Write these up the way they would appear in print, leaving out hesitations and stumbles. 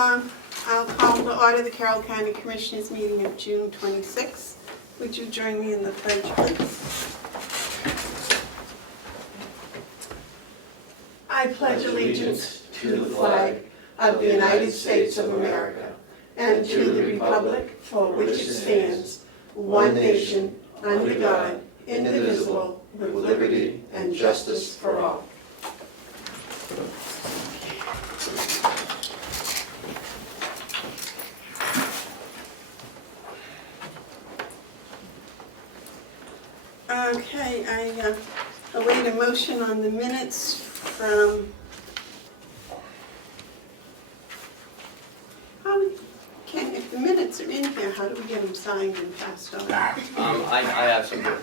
I'll call to order the Carroll County Commissioners meeting of June 26th. Would you join me in the pledge, please? I pledge allegiance to the flag of the United States of America and to the republic for which it stands, one nation, under God, indivisible, with liberty and justice for all. Okay, I await a motion on the minutes from, if the minutes are in here, how do we get them signed and passed on? I have some here.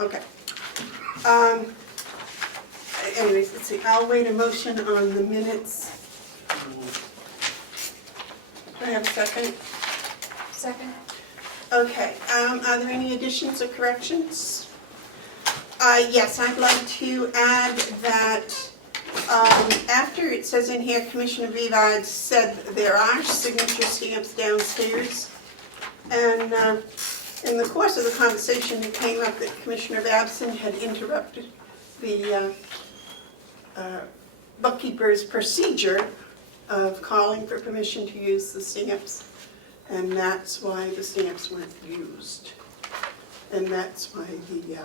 Okay. Anyways, let's see, I'll wait a motion on the minutes. Do I have a second? Second. Okay, are there any additions or corrections? Yes, I'd like to add that after it says in here, Commissioner Bevard said there are signature stamps downstairs. And in the course of the conversation, it came up that Commissioner Babson had interrupted the bookkeeper's procedure of calling for permission to use the stamps. And that's why the stamps weren't used. And that's why the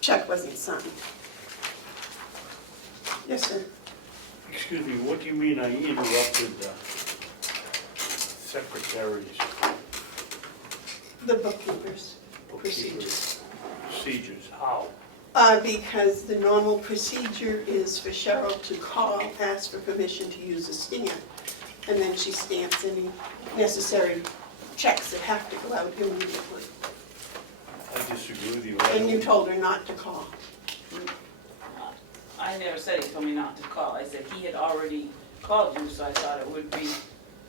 check wasn't signed. Yes, sir. Excuse me, what do you mean I interrupted the secretary's The bookkeeper's procedures. procedures? How? Because the normal procedure is for Cheryl to call, ask for permission to use a stamp, and then she stamps any necessary checks that have to go out immediately. I disagree with you. And you told her not to call. I never said he told me not to call. I said he had already called you, so I thought it would be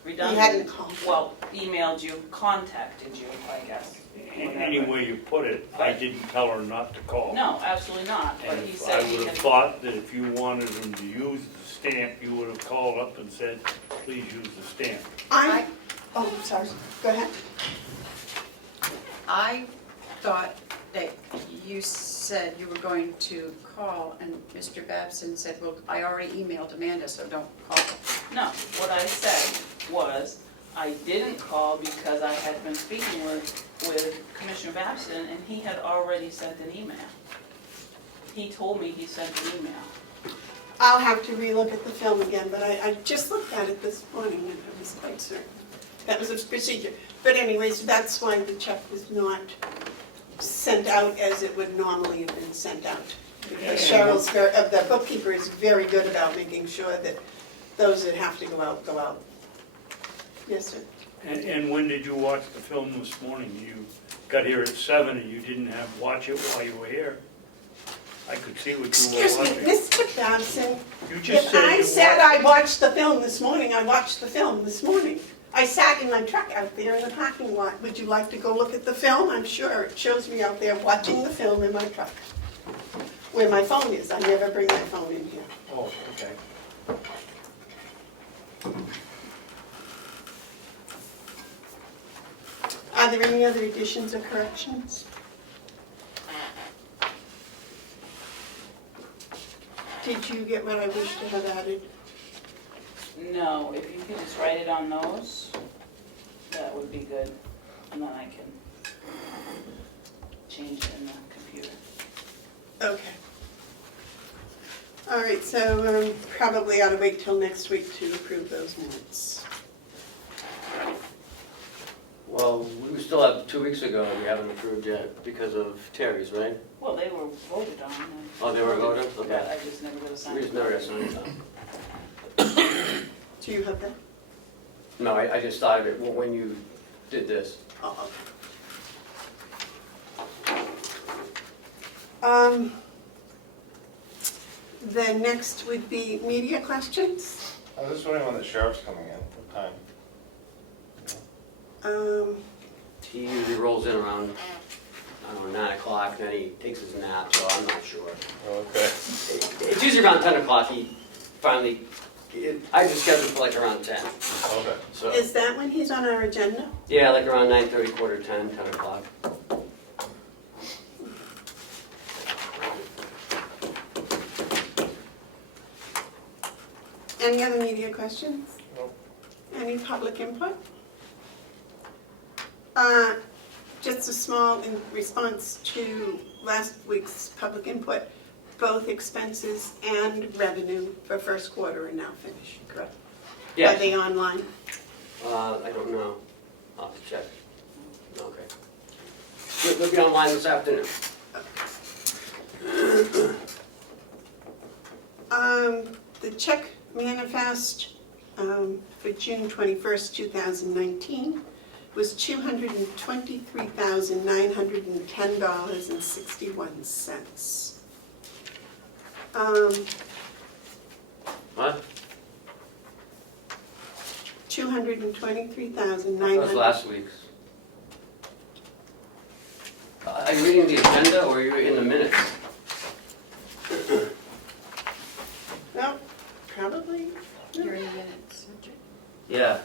redundant. He hadn't called. Well, emailed you, contacted you, I guess. Any way you put it, I didn't tell her not to call. No, absolutely not, but And he I said he would have had... thought that if you wanted him to use the stamp, you would have called up and said, please use the stamp. Oh, sorry, go ahead. I thought that you said you were going to call, and Mr. Babson said, well, I already emailed Amanda, so don't call. No, what I said was, I didn't call because I had been speaking with Commissioner Babson, and he had already sent an email. He told me he sent an email. I'll have to relook at the film again, but I just looked at it this morning and I was quite certain. That was a procedure. But anyways, that's why the check was not sent out as it would normally have been sent out. Because Cheryl's, the bookkeeper is very good about making sure that those that have to go out, go out. Yes, sir. And when did you watch the film this morning? You got here at 7 and you didn't watch it while you were here. I could see what you were Excuse me, watching. Mr. Babson. You just If said I you said watched. I watched the film this morning, I watched the film this morning. I sat in my truck out there in the parking lot. Would you like to go look at the film? I'm sure it shows me out there watching the film in my truck. Where my phone is. I never bring my phone in here. Oh, okay. Are there any other additions or corrections? Did you get what I wish to have added? No, if you could just write it on those, that would be good, and then I can change it in the computer. Okay. All right, so probably ought to wait till next week to approve those minutes. Well, we still have 2 weeks ago we haven't approved yet because of Terry's, right? Well, they were voted on. Oh, they were voted? But Okay. I just never got a sign. We just never got signed up. Do you have that? No, I just thought of it when you did this. Oh, okay. The next would be media questions. I was just wondering when the sheriff's coming in, what time? He usually rolls in around, I don't know, 9 o'clock, then he takes his nap, so I'm not sure. Oh, okay. It's usually around 10 o'clock he finally I just scheduled for like around 10, Okay. so, Is that when he's on our agenda? yeah, like around 9:30, quarter 10, 10 o'clock. Any other media questions? Nope. Any public input? Just a small in response to last week's public input, both expenses and revenue for first quarter are now finished, correct? Are Yeah, they online? I don't know, I'll have to check. Okay. They'll be online this afternoon. The check manifest for June 21st, 2019 was $223,910.61. What? That was $223,900. last week's. Are you reading the agenda or are you in the minutes? No, probably. You're in the minutes, aren't you? Yeah,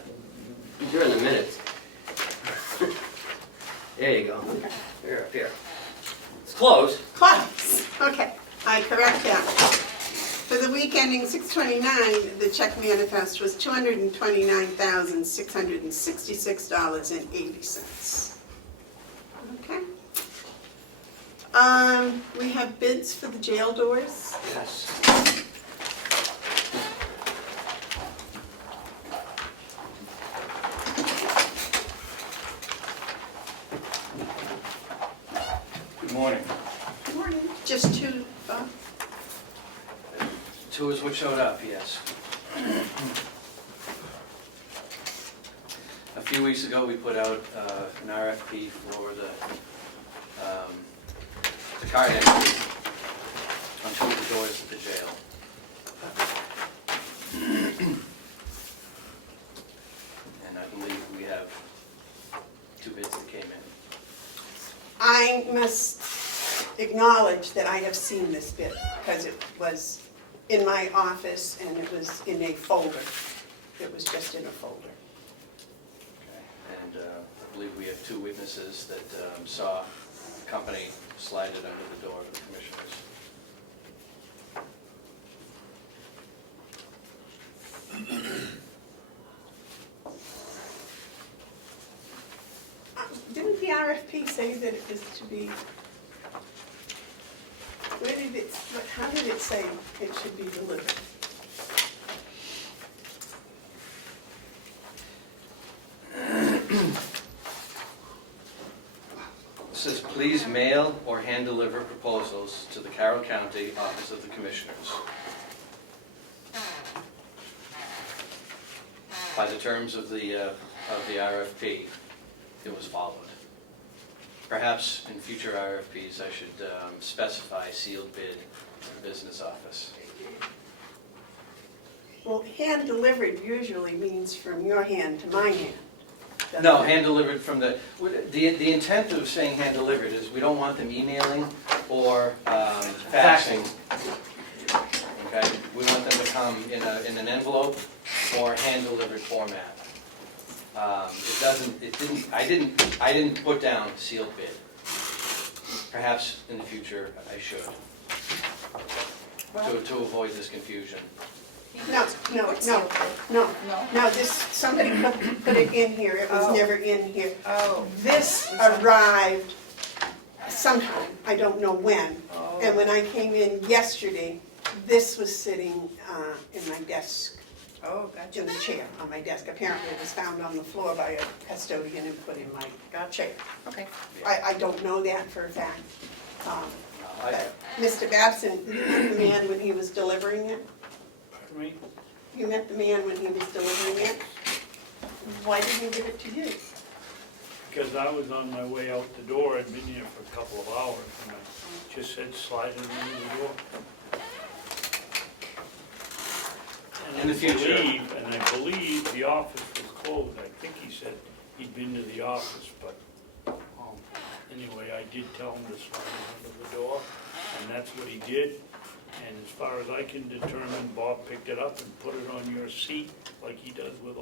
you're in the minutes. There you go. Here, up here. It's closed. Close. Okay, I correct that. For the week ending 6/29, the check manifest was $229,666.80. Okay. We have bids for the jail doors. Yes. Good morning. Good morning. Just two, Two is what showed up, yes. A few weeks ago, we put out an RFP for the card entry on two of the doors at the jail. And I believe we have two bids that came in. I must acknowledge that I have seen this bid because it was in my office and it was in a folder. It was just in a folder. Okay. And I believe we have two witnesses that saw the company slide it under the door of the commissioners. Didn't the RFP say that it was to be, how did it say it should be delivered? It says, please mail or hand deliver proposals to the Carroll County Office of the Commissioners. By the terms of the RFP, it was followed. Perhaps in future RFPs, I should specify sealed bid to the business office. Well, hand delivered usually means from your hand to my hand. doesn't No, it? hand delivered from the intent of saying hand delivered is we don't want them emailing or faxing. Okay, we want them to come in an envelope or hand delivered format. I didn't put down sealed bid. Perhaps in the future I should, to avoid this confusion. No, this, somebody put it in here, it was Oh. never in here. Oh. This arrived sometime, I don't know when, Oh. and when I came in yesterday, this was sitting in my desk, Oh, gotcha. in the chair on my desk. Apparently it was found on the floor by a custodian and put in my chair. Okay. I don't know that for a fact. I- But Mr. Babson, you met the man when he was delivering it? Pardon me? You met the man when he was delivering it? Why didn't he give it to you? Because I was on my way out the door, I'd been here for a couple of hours, and I just said slide it in the door. In the future. And I believe the office was closed. I think he said he'd been to the office, but anyway, I did tell him to slide it under the door, and that's what he did. And as far as I can determine, Bob picked it up and put it on your seat like he does with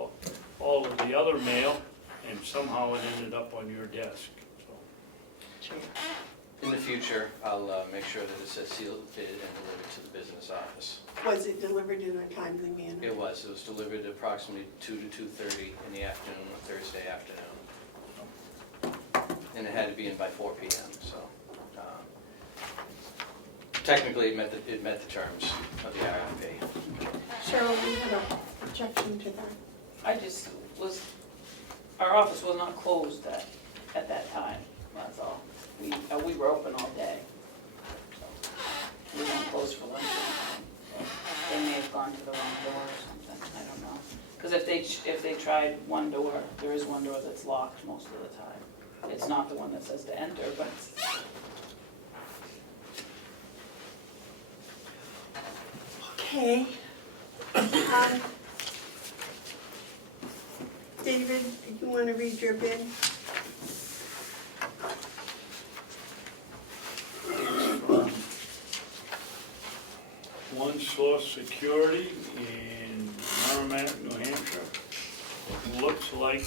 all of the other mail, and somehow it ended up on your desk, so. In the future, I'll make sure that it says sealed, dated, and delivered to the business office. Was it delivered in a timely manner? It was delivered approximately 2 to 2:30 in the afternoon on Thursday afternoon. And it had to be in by 4 p.m., so. Technically, it met the terms of the RFP. Cheryl, we have an objection to that. I just was, our office was not closed at that time, that's all. We were open all day. So we weren't closed for lunch or anything. So they may have gone to the wrong door or something, I don't know. Because if they tried one door, there is one door that's locked most of the time. It's not the one that says to enter, but Okay. David, you want to read your bid? One Source Security in Merrimack, New Hampshire. Looks like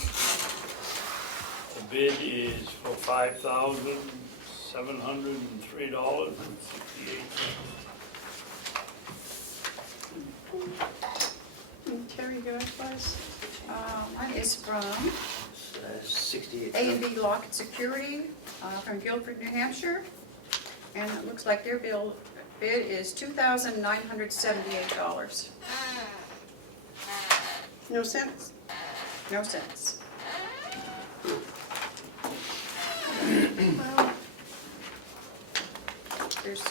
the bid is for $5,703.68. Terry, yours was? Mine is from 68. A&B Lock and Security from Guilford, New Hampshire. And it looks like their bid is $2,978. No cents? No cents. Well,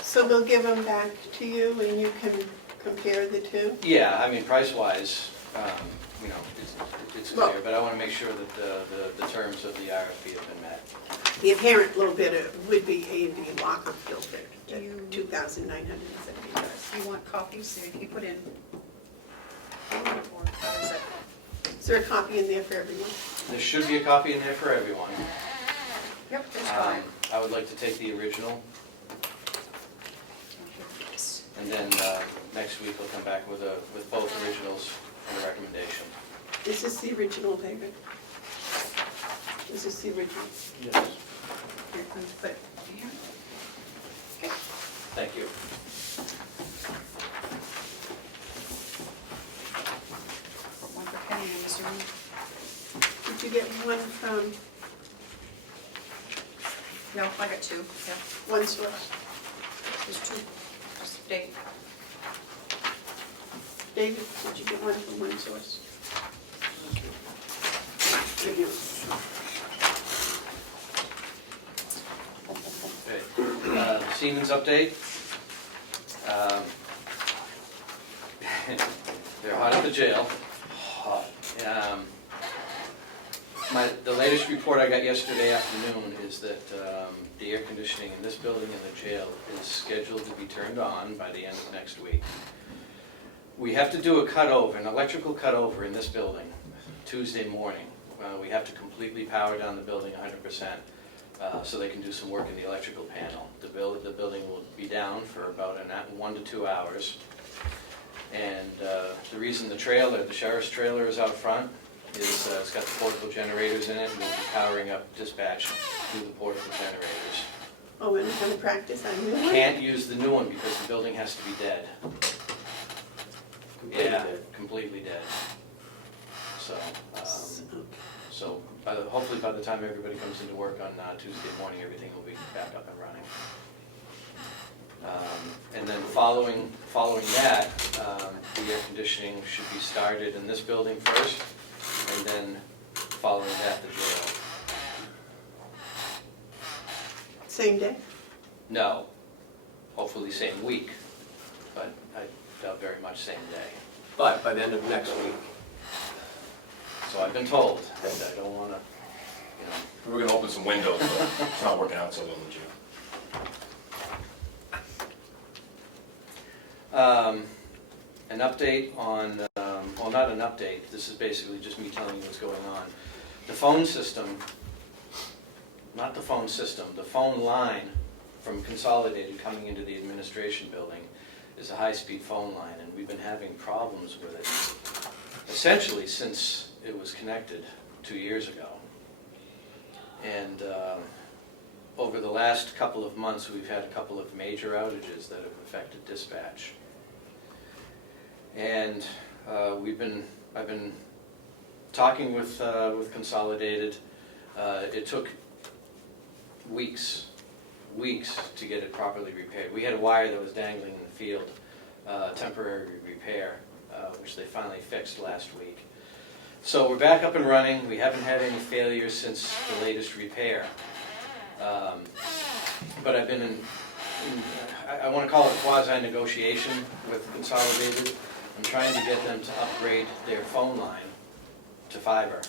so they'll give them back to you and you can compare the two? Yeah, I mean, price-wise, it's Well- clear, but I want to make sure that the terms of the RFP have been met. The apparent little bit would be A&B Lock filter, You- $2,970. You want copies, so if you put in, or how does that? Is there a copy in there for everyone? There should be a copy in there for everyone. Yep, there's 5. I would like to take the original, and then next week we'll come back with both originals and a recommendation. Is this the original, David? Is this the original? Yes. Here, let's put it here. Okay. Thank you. One for Penny, I'm assuming. Did you get one from No, I got 2, yeah. One Source? There's 2. Just Dave. David, did you get one from One Source? Thank you. Okay. Siemens update. They're hot at the jail. Hot. The latest report I got yesterday afternoon is that the air conditioning in this building and the jail is scheduled to be turned on by the end of next week. We have to do a cutover, an electrical cutover in this building, Tuesday morning. We have to completely power down the building 100%, so they can do some work in the electrical panel. The building will be down for about 1 to 2 hours. And the reason the sheriff's trailer is out front is it's got the portable generators in it, and we'll be powering up dispatch through the portable generators. Oh, and we're going to practice on new one? Can't use the new one because the building has to be dead. Yeah, completely dead. So hopefully by the time everybody comes into work on Tuesday morning, everything will be back up and running. And then following that, the air conditioning should be started in this building first, and then following that, the jail. Same day? No, hopefully same week, but I doubt very much same day. But by the end of next week, So I've been told, that I don't want to, We were gonna open some windows, but it's not working out so well in the gym. An update on, well, not an update, this is basically just me telling you what's going on. The phone system, not the phone system, the phone line from Consolidated coming into the administration building is a high-speed phone line, and we've been having problems with it essentially since it was connected 2 years ago. And over the last couple of months, we've had a couple of major outages that have affected dispatch. And I've been talking with Consolidated. It took weeks to get it properly repaired. We had a wire that was dangling in the field, temporary repair, which they finally fixed last week. So we're back up and running. We haven't had any failures since the latest repair. But I've been I want to call it quasi-negotiation with Consolidated. I'm trying to get them to upgrade their phone line to fiber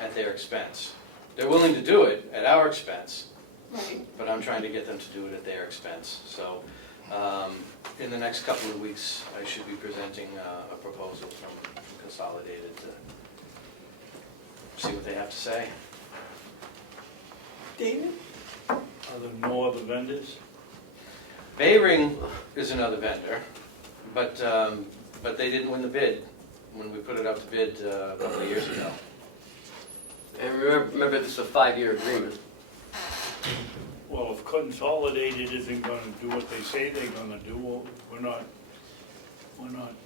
at their expense. They're willing to do it at our expense, Right. but I'm trying to get them to do it at their expense. So in the next couple of weeks, I should be presenting a proposal from Consolidated to see what they have to say. David? Are there no other vendors? Bayring is another vendor, but they didn't win the bid when we put it up to bid a couple of years ago. And remember, this is a 5-year agreement. Well, if Consolidated isn't gonna do what they say they're gonna do, we're not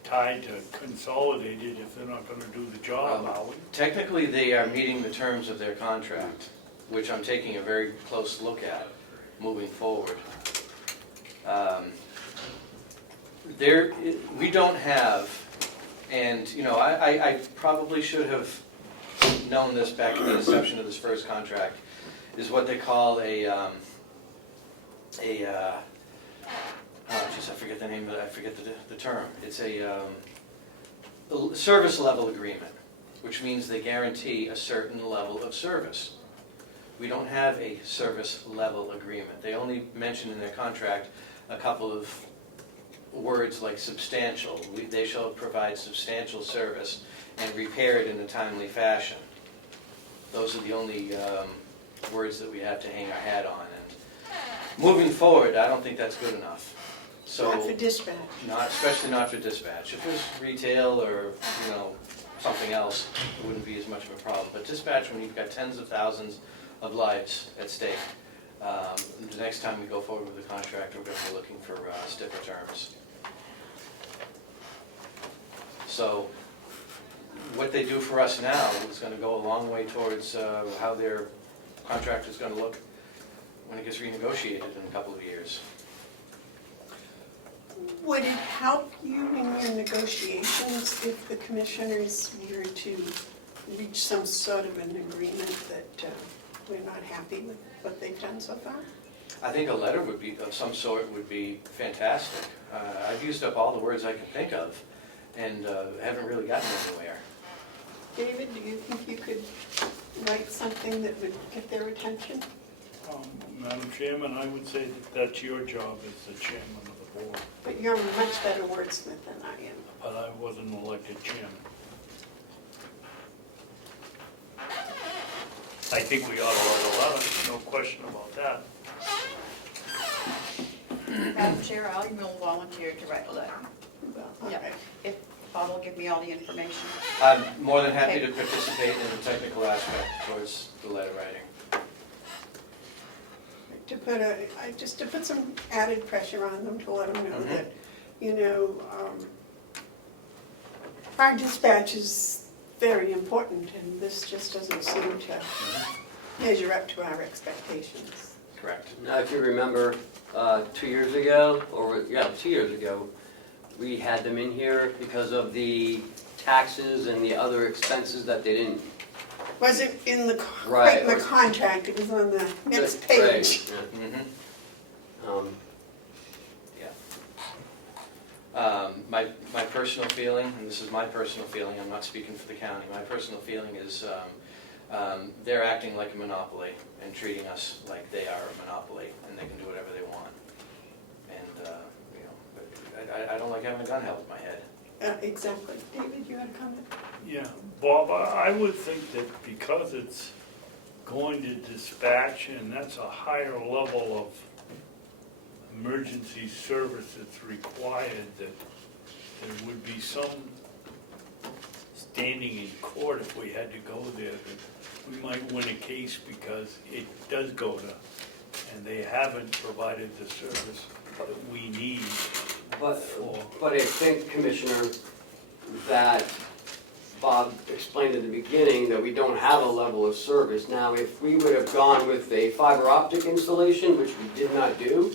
tied to Consolidated if they're not gonna do the job, are we? Technically, they are meeting the terms of their contract, which I'm taking a very close look at moving forward. We don't have, and you know, I probably should have known this back in the inception of this first contract, is what they call I forget the name of it, I forget the term. It's a service level agreement, which means they guarantee a certain level of service. We don't have a service level agreement. They only mention in their contract a couple of words like substantial. They shall provide substantial service and repair it in a timely fashion. Those are the only words that we have to hang our hat on. And moving forward, I don't think that's good enough. So, Not for dispatch. especially not for dispatch. If it was retail or, you know, something else, it wouldn't be as much of a problem. But dispatch, when you've got tens of thousands of lives at stake, the next time we go forward with the contract, we're going to be looking for stiffer terms. So what they do for us now is going to go a long way towards how their contract is going to look when it gets renegotiated in a couple of years. Would it help you in your negotiations if the commissioners were to reach some sort of an agreement that we're not happy with what they've done so far? I think a letter would be of some sort would be fantastic. I've used up all the words I can think of and haven't really gotten anywhere. David, do you think you could write something that would get their attention? Madam Chairman, I would say that that's your job as the chairman of the board, But you're a much better wordsmith than I am. but I wasn't elected chairman. I think we ought to write a letter, no question about that. Madam Chair, I will volunteer to write a letter. Well, Yeah. okay. If Bob will give me all the information. I'm more than happy to participate in the technical aspect towards the letter writing. Just to put some added pressure on them, to let them know that, you know, our dispatch is very important, and this just doesn't seem to measure up to our expectations. Correct. Now, if you remember, 2 years ago, 2 years ago, we had them in here because of the taxes and the other expenses that they didn't. Was it in the, Right. in the contract, it was on the next Right, page. yeah. Mm-hmm. My personal feeling, and this is my personal feeling, I'm not speaking for the county, my personal feeling is they're acting like a monopoly and treating us like they are a monopoly and they can do whatever they want. And, I don't like having a gun held to my head. Exactly. David, you had a comment? Yeah, Bob, I would think that because it's going to dispatch and that's a higher level of emergency service that's required, that there would be some standing in court if we had to go there, that we might win a case because it does go to, and they haven't provided the service that we need But for. I think, Commissioner, that Bob explained at the beginning that we don't have a level of service. Now, if we would have gone with a fiber optic installation, which we did not do,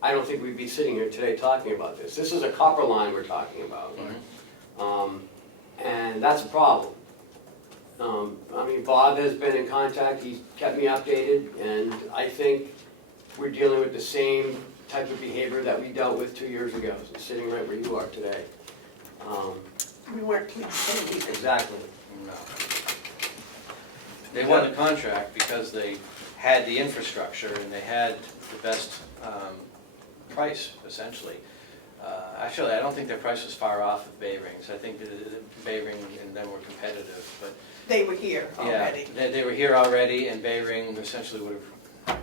I don't think we'd be sitting here today talking about this. This is a copper line we're talking about. And that's a problem. I mean, Bob has been in contact, he's kept me updated, and I think we're dealing with the same type of behavior that we dealt with 2 years ago, sitting right where you are today. We weren't concerned either. Exactly. No. They won the contract because they had the infrastructure and they had the best price, essentially. Actually, I don't think their price was far off of Bayring's. I think that Bayring and them were competitive, but They were here already. yeah, they were here already, and Bayring essentially would have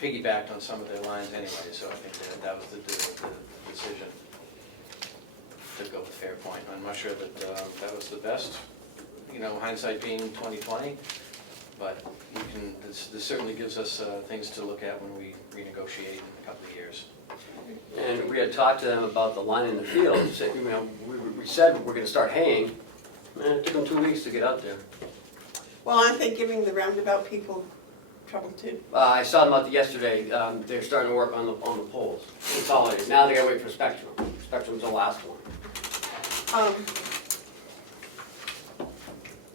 piggybacked on some of their lines anyway, so I think that was the decision to go with Fairpoint. I'm not sure that that was the best, hindsight being 2020, but this certainly gives us things to look at when we renegotiate in a couple of years. And we had talked to them about the line in the field. We said we're gonna start haying, and it took them 2 weeks to get out there. Well, aren't they giving the roundabout people trouble too? I saw them out there yesterday, they're starting to work on the poles, consolidated. Now they gotta wait for Spectrum. Spectrum's the last one.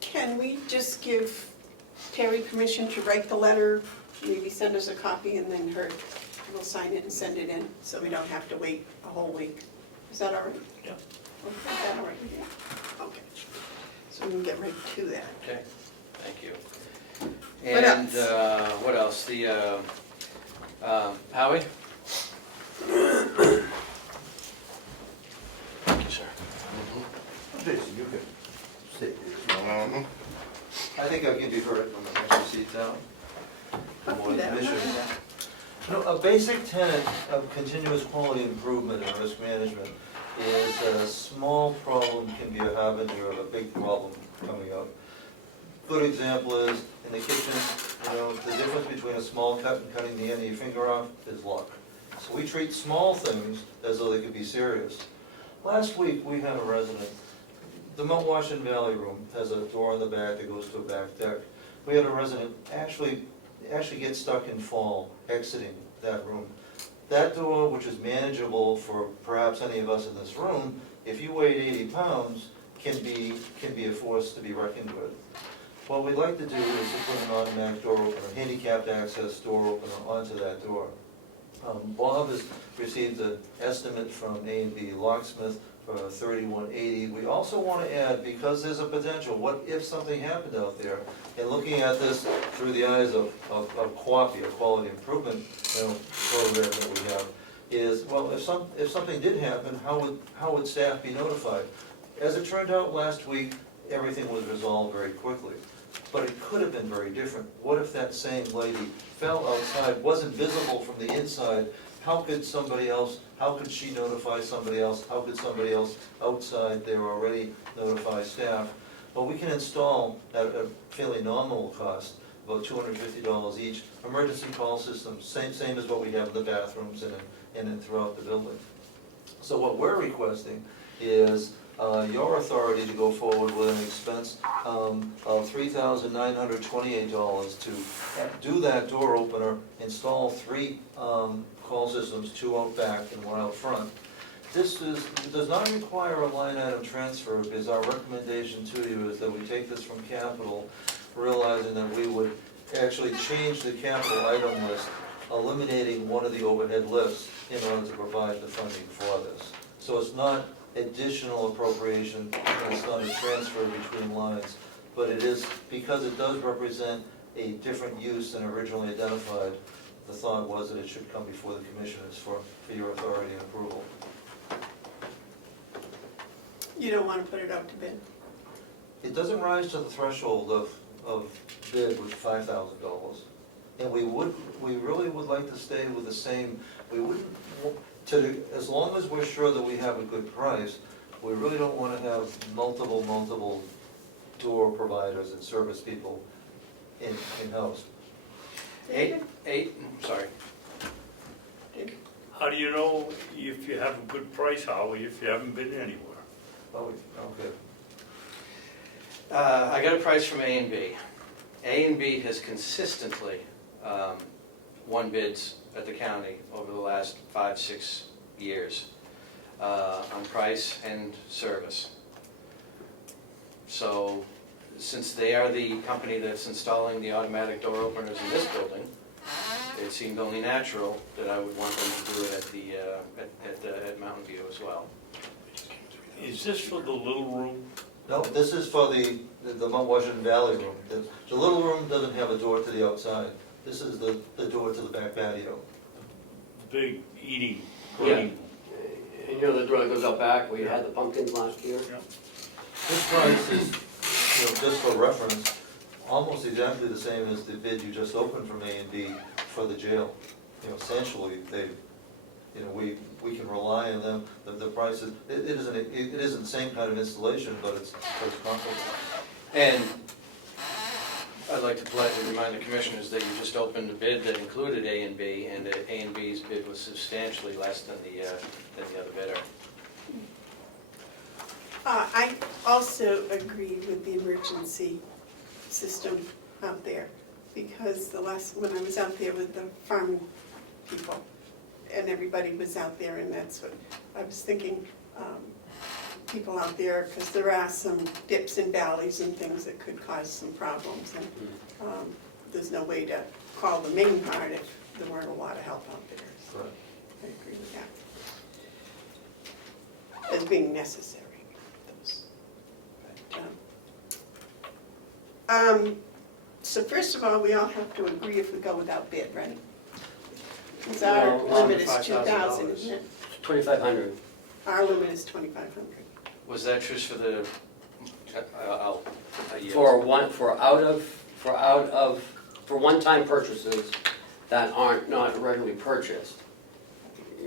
Can we just give Terry permission to write the letter, maybe send us a copy, and then we'll sign it and send it in, so we don't have to wait a whole week? Is that all right? Yeah. Okay, is that all right with you? Okay. So we can get right to that. Okay, thank you. What And else? what else? The Howie? Thank you, sir. Jason, you can sit here. I think I'll give you heard from the next seat down. Good morning, Yeah. Commissioners. A basic tenet of continuous quality improvement and risk management is that a small problem can be a harbinger of a big problem coming up. Good example is, in the kitchen, the difference between a small cut and cutting the end of your finger off is luck. So we treat small things as though they could be serious. Last week, we had a resident, the Mount Washington Valley room has a door in the back that goes to a back deck. We had a resident actually get stuck and fall exiting that room. That door, which is manageable for perhaps any of us in this room, if you weighed 80 pounds, can be a force to be reckoned with. What we'd like to do is to put an automatic door opener, handicapped access door opener onto that door. Bob has received an estimate from A&B Locksmith for $31.80. We also want to add, because there's a potential, what if something happened out there? And looking at this through the eyes of QAPI, a quality improvement program that we have, is, well, if something did happen, how would staff be notified? As it turned out last week, everything was resolved very quickly. But it could have been very different. What if that same lady fell outside, wasn't visible from the inside? How could she notify somebody else? How could somebody else outside there already notify staff? Well, we can install at a fairly nominal cost, about $250 each, emergency call systems, same as what we have in the bathrooms and throughout the building. So what we're requesting is your authority to go forward with an expense of $3,928 to do that door opener, install 3 call systems, 2 out back and 1 out front. This does not require a line item transfer, because our recommendation to you is that we take this from capital, realizing that we would actually change the capital item list, eliminating one of the overhead lists in order to provide the funding for this. So it's not additional appropriation, and it's not a transfer between lines, but it is, because it does represent a different use than originally identified, the thought was that it should come before the commissioners for your authority and approval. You don't want to put it out to bid? It doesn't rise to the threshold of bid with $5,000. And we really would like to stay with the same, we wouldn't, as long as we're sure that we have a good price, we really don't want to have multiple door providers and service people in-house. Sorry. How do you know if you have a good price, Howie, if you haven't been anywhere? Oh, okay. I got a price from A&B. A&B has consistently won bids at the county over the last 5-6 years on price and service. So since they are the company that's installing the automatic door openers in this building, it seemed only natural that I would want them to do it at Mountain View as well. Is this for the little room? No, this is for the Mount Washington Valley room. The little room doesn't have a door to the outside. This is the door to the back patio. Big eating Yeah. room? And you know the door that goes out back, we had the pumpkins last year? Yeah. This price is, just for reference, almost exactly the same as the bid you just opened from A&B for the jail. Essentially, we can rely on them, the price is, it isn't the same kind of installation, but it's comparable. And I'd like to politely remind the commissioners that you just opened a bid that included A&B, and A&B's bid was substantially less than the other bidder. I also agree with the emergency system out there, because when I was out there with the farming people, and everybody was out there, and that's what I was thinking, people out there, because there are some dips and valleys and things that could cause some problems, and there's no way to call the main part if there weren't a lot of help out there. So Correct. I agree with that. As being necessary. Those. But, so first of all, we all have to agree if we go without bid, right? Because our No, limit is $5,000. 2,000, isn't it? 2,500. Our limit is 2,500. Was that true for the, I'll yield. For one-time purchases that aren't not regularly purchased,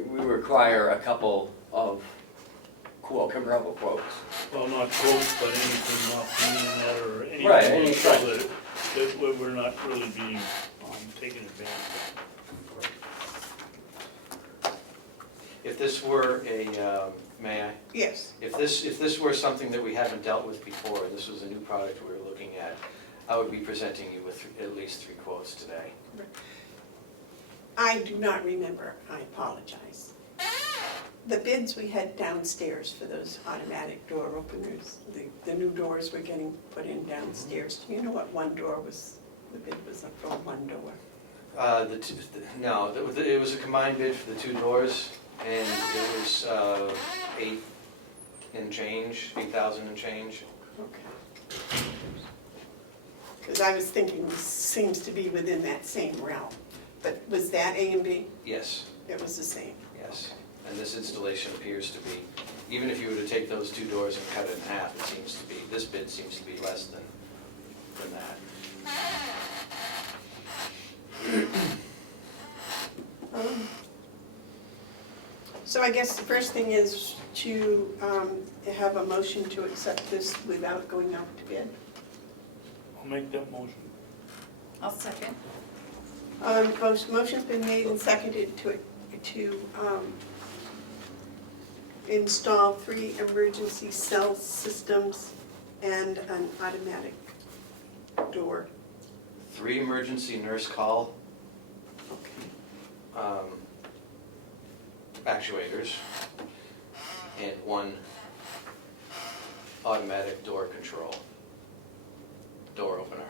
we require a couple of comparable quotes. Well, not quotes, but anything off the internet or anything. Right, any so price. that we're not really being taken advantage of. If this were a, may I? Yes. If this were something that we haven't dealt with before, and this was a new product we were looking at, I would be presenting you with at least 3 quotes today. I do not remember. I apologize. The bids we had downstairs for those automatic door openers, the new doors were getting put in downstairs. Do you know what one door was, the bid was for one door? No, it was a combined bid for the 2 doors, and it was 8 and change, 8,000 and change. Okay. Because I was thinking this seems to be within that same realm. But was that A and B? Yes, It was the same. yes. And this installation appears to be, even if you were to take those 2 doors and cut it in half, it seems to be, this bid seems to be less than that. So I guess the first thing is to have a motion to accept this without going out to bid. I'll make that motion. I'll second. Motion's been made and seconded to install 3 emergency cell systems and an automatic door. 3 emergency nurse call Okay. actuators and 1 automatic door control, door opener,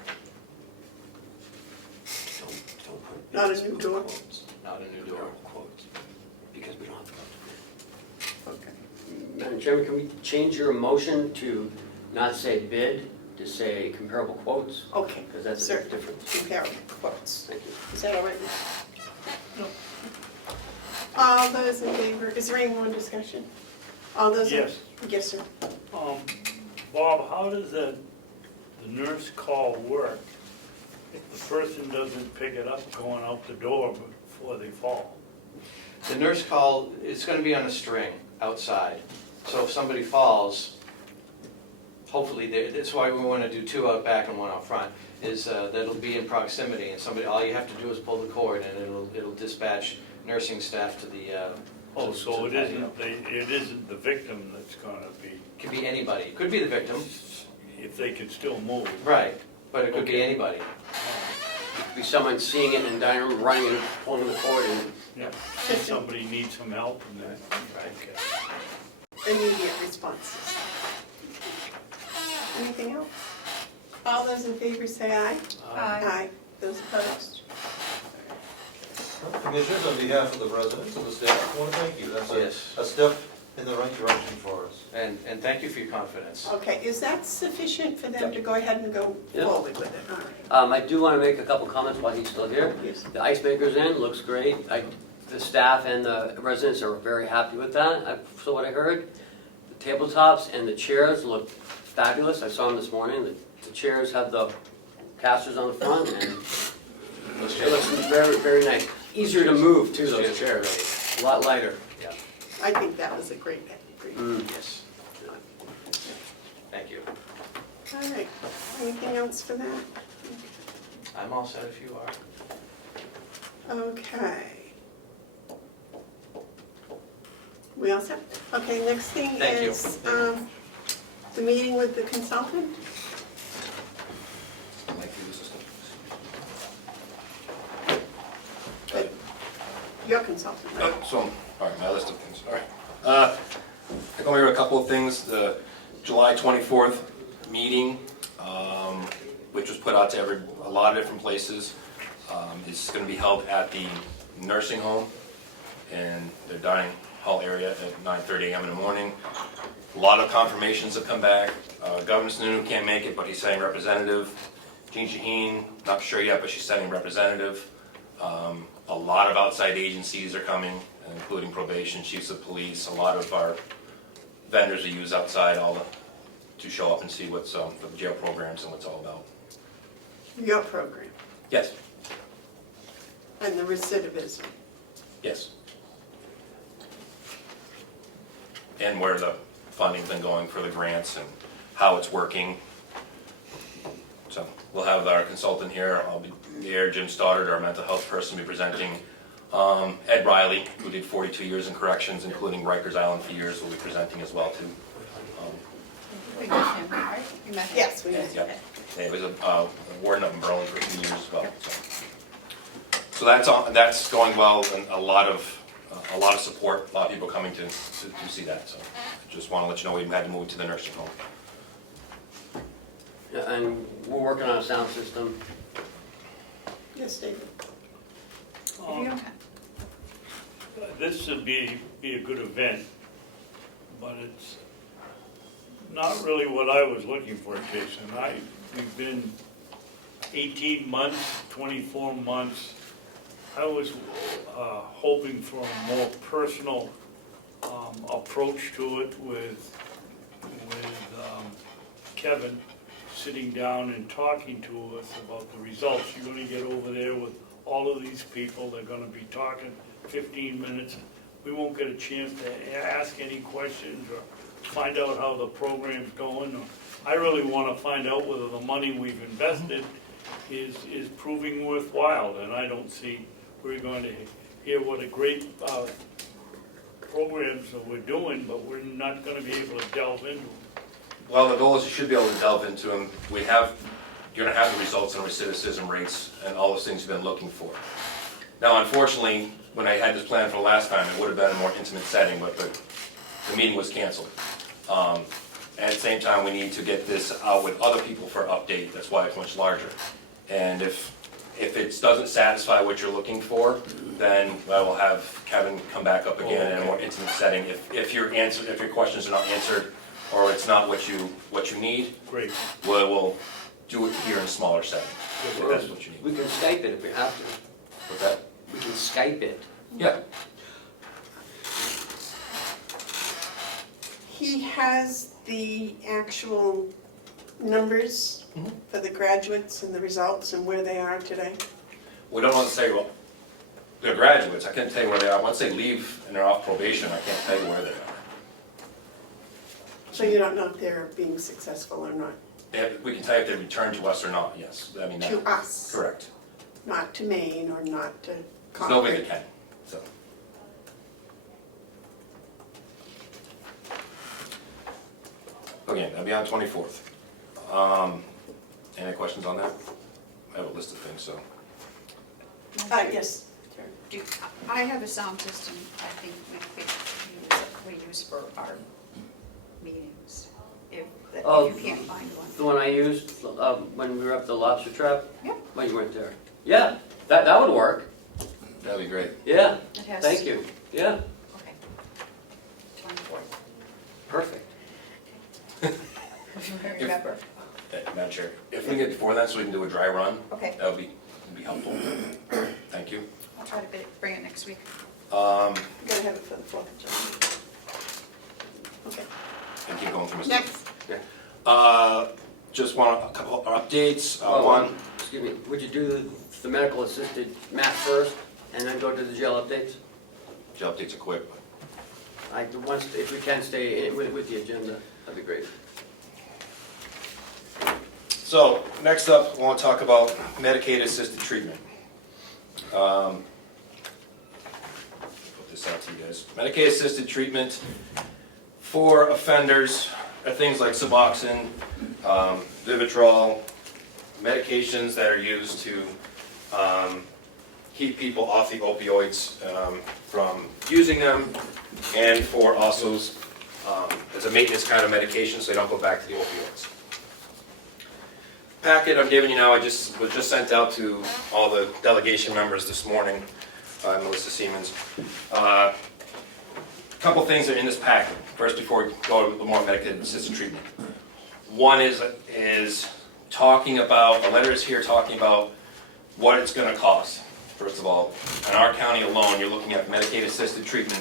Don't put Not a bids new with door? quotes. not a new door. Quotes, because we don't have to go to Okay. bid. Madam Chairman, can we change your motion to not say bid, to say comparable quotes? Okay. Because that's a Sir, big difference. comparable quotes. Thank you. Is that all right? No. All those in favor, is there any more discussion? All those? Yes. Yes, sir. Bob, how does the nurse call work? if the person doesn't pick it up going out the door before they fall. The nurse call, it's gonna be on a string outside. So if somebody falls, hopefully, that's why we wanna do 2 out back and 1 out front, is that'll be in proximity, and somebody, all you have to do is pull the cord, and it'll dispatch nursing staff to the, Oh, so to it the patio. isn't the victim that's gonna be, Could be anybody, it could be the victim, if they can still move. right, but it could be Okay. anybody. It could be someone seeing it in the dining room, running and pulling the cord and Yeah, if somebody needs some help and then, okay. Immediate responses. Anything else? All those in favor say aye. Aye. Those opposed? Well, Commissioners, on behalf of the residents and the staff, I want to thank you. That's Yes. a step in the right direction for us. And thank you for your confidence. Okay, is that sufficient for them to go ahead and go Yeah. forward with it? All right. I do want to make a couple comments while he's still here. Yes. The ice maker's in, looks great. The staff and the residents are very happy with that, so what I heard. The tabletops and the chairs look fabulous. I saw them this morning. The chairs have the casters on the front and it looks very, very nice. Easier to move too, those chairs. A lot lighter. Yeah. I think that was a great. Yes. Thank you. All right, anything else for that? I'm all set if you are. Okay. We all set? Okay, next thing Thank you. is the meeting with the consultant. Your consultant, right? So, all right, my list of things, all right. I come here with a couple of things. The July 24th meeting, which was put out to a lot of different places, is going to be held at the nursing home in the dining hall area at 9:30 a.m. in the morning. A lot of confirmations have come back. Governor Sununu can't make it, but he's sending representative. Jean Shaheen, not sure yet, but she's sending representative. A lot of outside agencies are coming, including probation, chiefs of police, a lot of our vendors we use outside to show up and see what's the jail programs and what's all about. Your program Yes, and the recidivism. yes. And where the funding's been going for the grants and how it's working. So we'll have our consultant here. I'll be here. Jim Stoddard, our mental health person, will be presenting. Ed Riley, who did 42 years in corrections, including Rikers Island for years, will be presenting as well too. We met him, right? You met him? Yes, we Yeah, he was a warden up in Berlin for a few years as well. So that's going well, and a lot of support, a lot of people coming to see that. So just want to let you know we had to move to the nursing home. Yeah, and we're working on a sound system. Yes, David. This would be a good event, but it's not really what I was looking for, Jason. We've been 18 months, 24 months. I was hoping for a more personal approach to it with Kevin sitting down and talking to us about the results. You're going to get over there with all of these people. They're going to be talking 15 minutes. We won't get a chance to ask any questions or find out how the program's going. I really want to find out whether the money we've invested is proving worthwhile, and I don't see we're going to hear what a great programs that we're doing, but we're not going to be able to delve into them. Well, the goal is you should be able to delve into them. You're going to have the results and recidivism rates and all those things you've been looking for. Now, unfortunately, when I had this plan for the last time, it would have been a more intimate setting, but the meeting was canceled. And at the same time, we need to get this out with other people for update. That's why it's much larger. And if it doesn't satisfy what you're looking for, then I will have Kevin come back up again in a more intimate setting. If your questions are not answered, or it's not what you need, Great. we'll do it here in a smaller setting. If that's what you need. We can Skype it if we have to. What's that? We can Skype it. Yeah. He has the actual numbers Mhm. for the graduates and the results and where they are today? We don't want to say, well, they're graduates, I can't tell you where they are. Once they leave and they're off probation, I can't tell you where they are. So you don't know if they're being successful or not? We can tell you if they return to us or not, yes. I mean, To us? correct. Not to Maine or not to There's no way they Concord? can, so. Again, that'll be on 24th. Any questions on that? I have a list of things, so. Yes. I have a sound system I think we use for our meetings, if Oh. you can't find one. The one I used when we were up the lobster trap? Yep. When you weren't there? Yeah, that would work. That'd be great. Yeah, It has. thank you. Yeah, Okay. 24th. perfect. Remember. Madam Chair, if we get before that, so we can do a dry run, Okay, that would be helpful. Thank you. I'll try to bring it next week. Gotta have it for the 4th of July. Okay, And keep going through Mr. next. Just want a couple of updates. One, excuse me, would you do the medical assisted map first and then go to the jail updates? Jail updates are quick. If we can stay with the agenda, that'd be great. So, next up, I want to talk about Medicaid-assisted treatment. Put this out to you guys. Medicaid-assisted treatment for offenders are things like Suboxone, Vivitrol, medications that are used to keep people off the opioids from using them, and for also, it's a maintenance kind of medication so they don't go back to the opioids. Packet I'm giving you now, was just sent out to all the delegation members this morning, Melissa Siemens. Couple things are in this packet, first before we go to the more Medicaid-assisted treatment. One is talking about, a letter is here talking about what it's going to cost. First of all, in our county alone, you're looking at Medicaid-assisted treatment,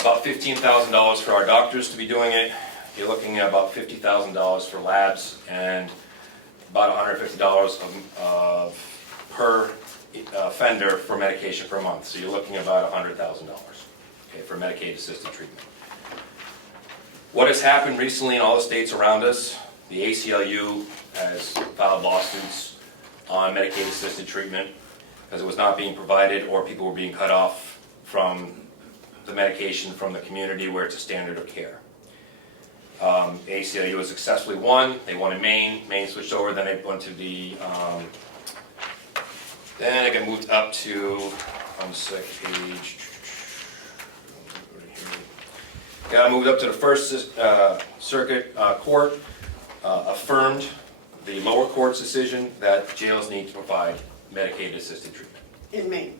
about $15,000 for our doctors to be doing it. You're looking at about $50,000 for labs and about $150 per offender for medication per month. So you're looking at about $100,000, okay, for Medicaid-assisted treatment. What has happened recently in all the states around us, the ACLU has filed lawsuits on Medicaid-assisted treatment because it was not being provided or people were being cut off from the medication from the community where it's a standard of care. ACLU has successfully won. They won in Maine. Maine switched over. Then they went to the. Then it got moved up to on the second page. Got moved up to the First Circuit Court. Affirmed the lower court's decision that jails need to provide Medicaid-assisted treatment. In Maine.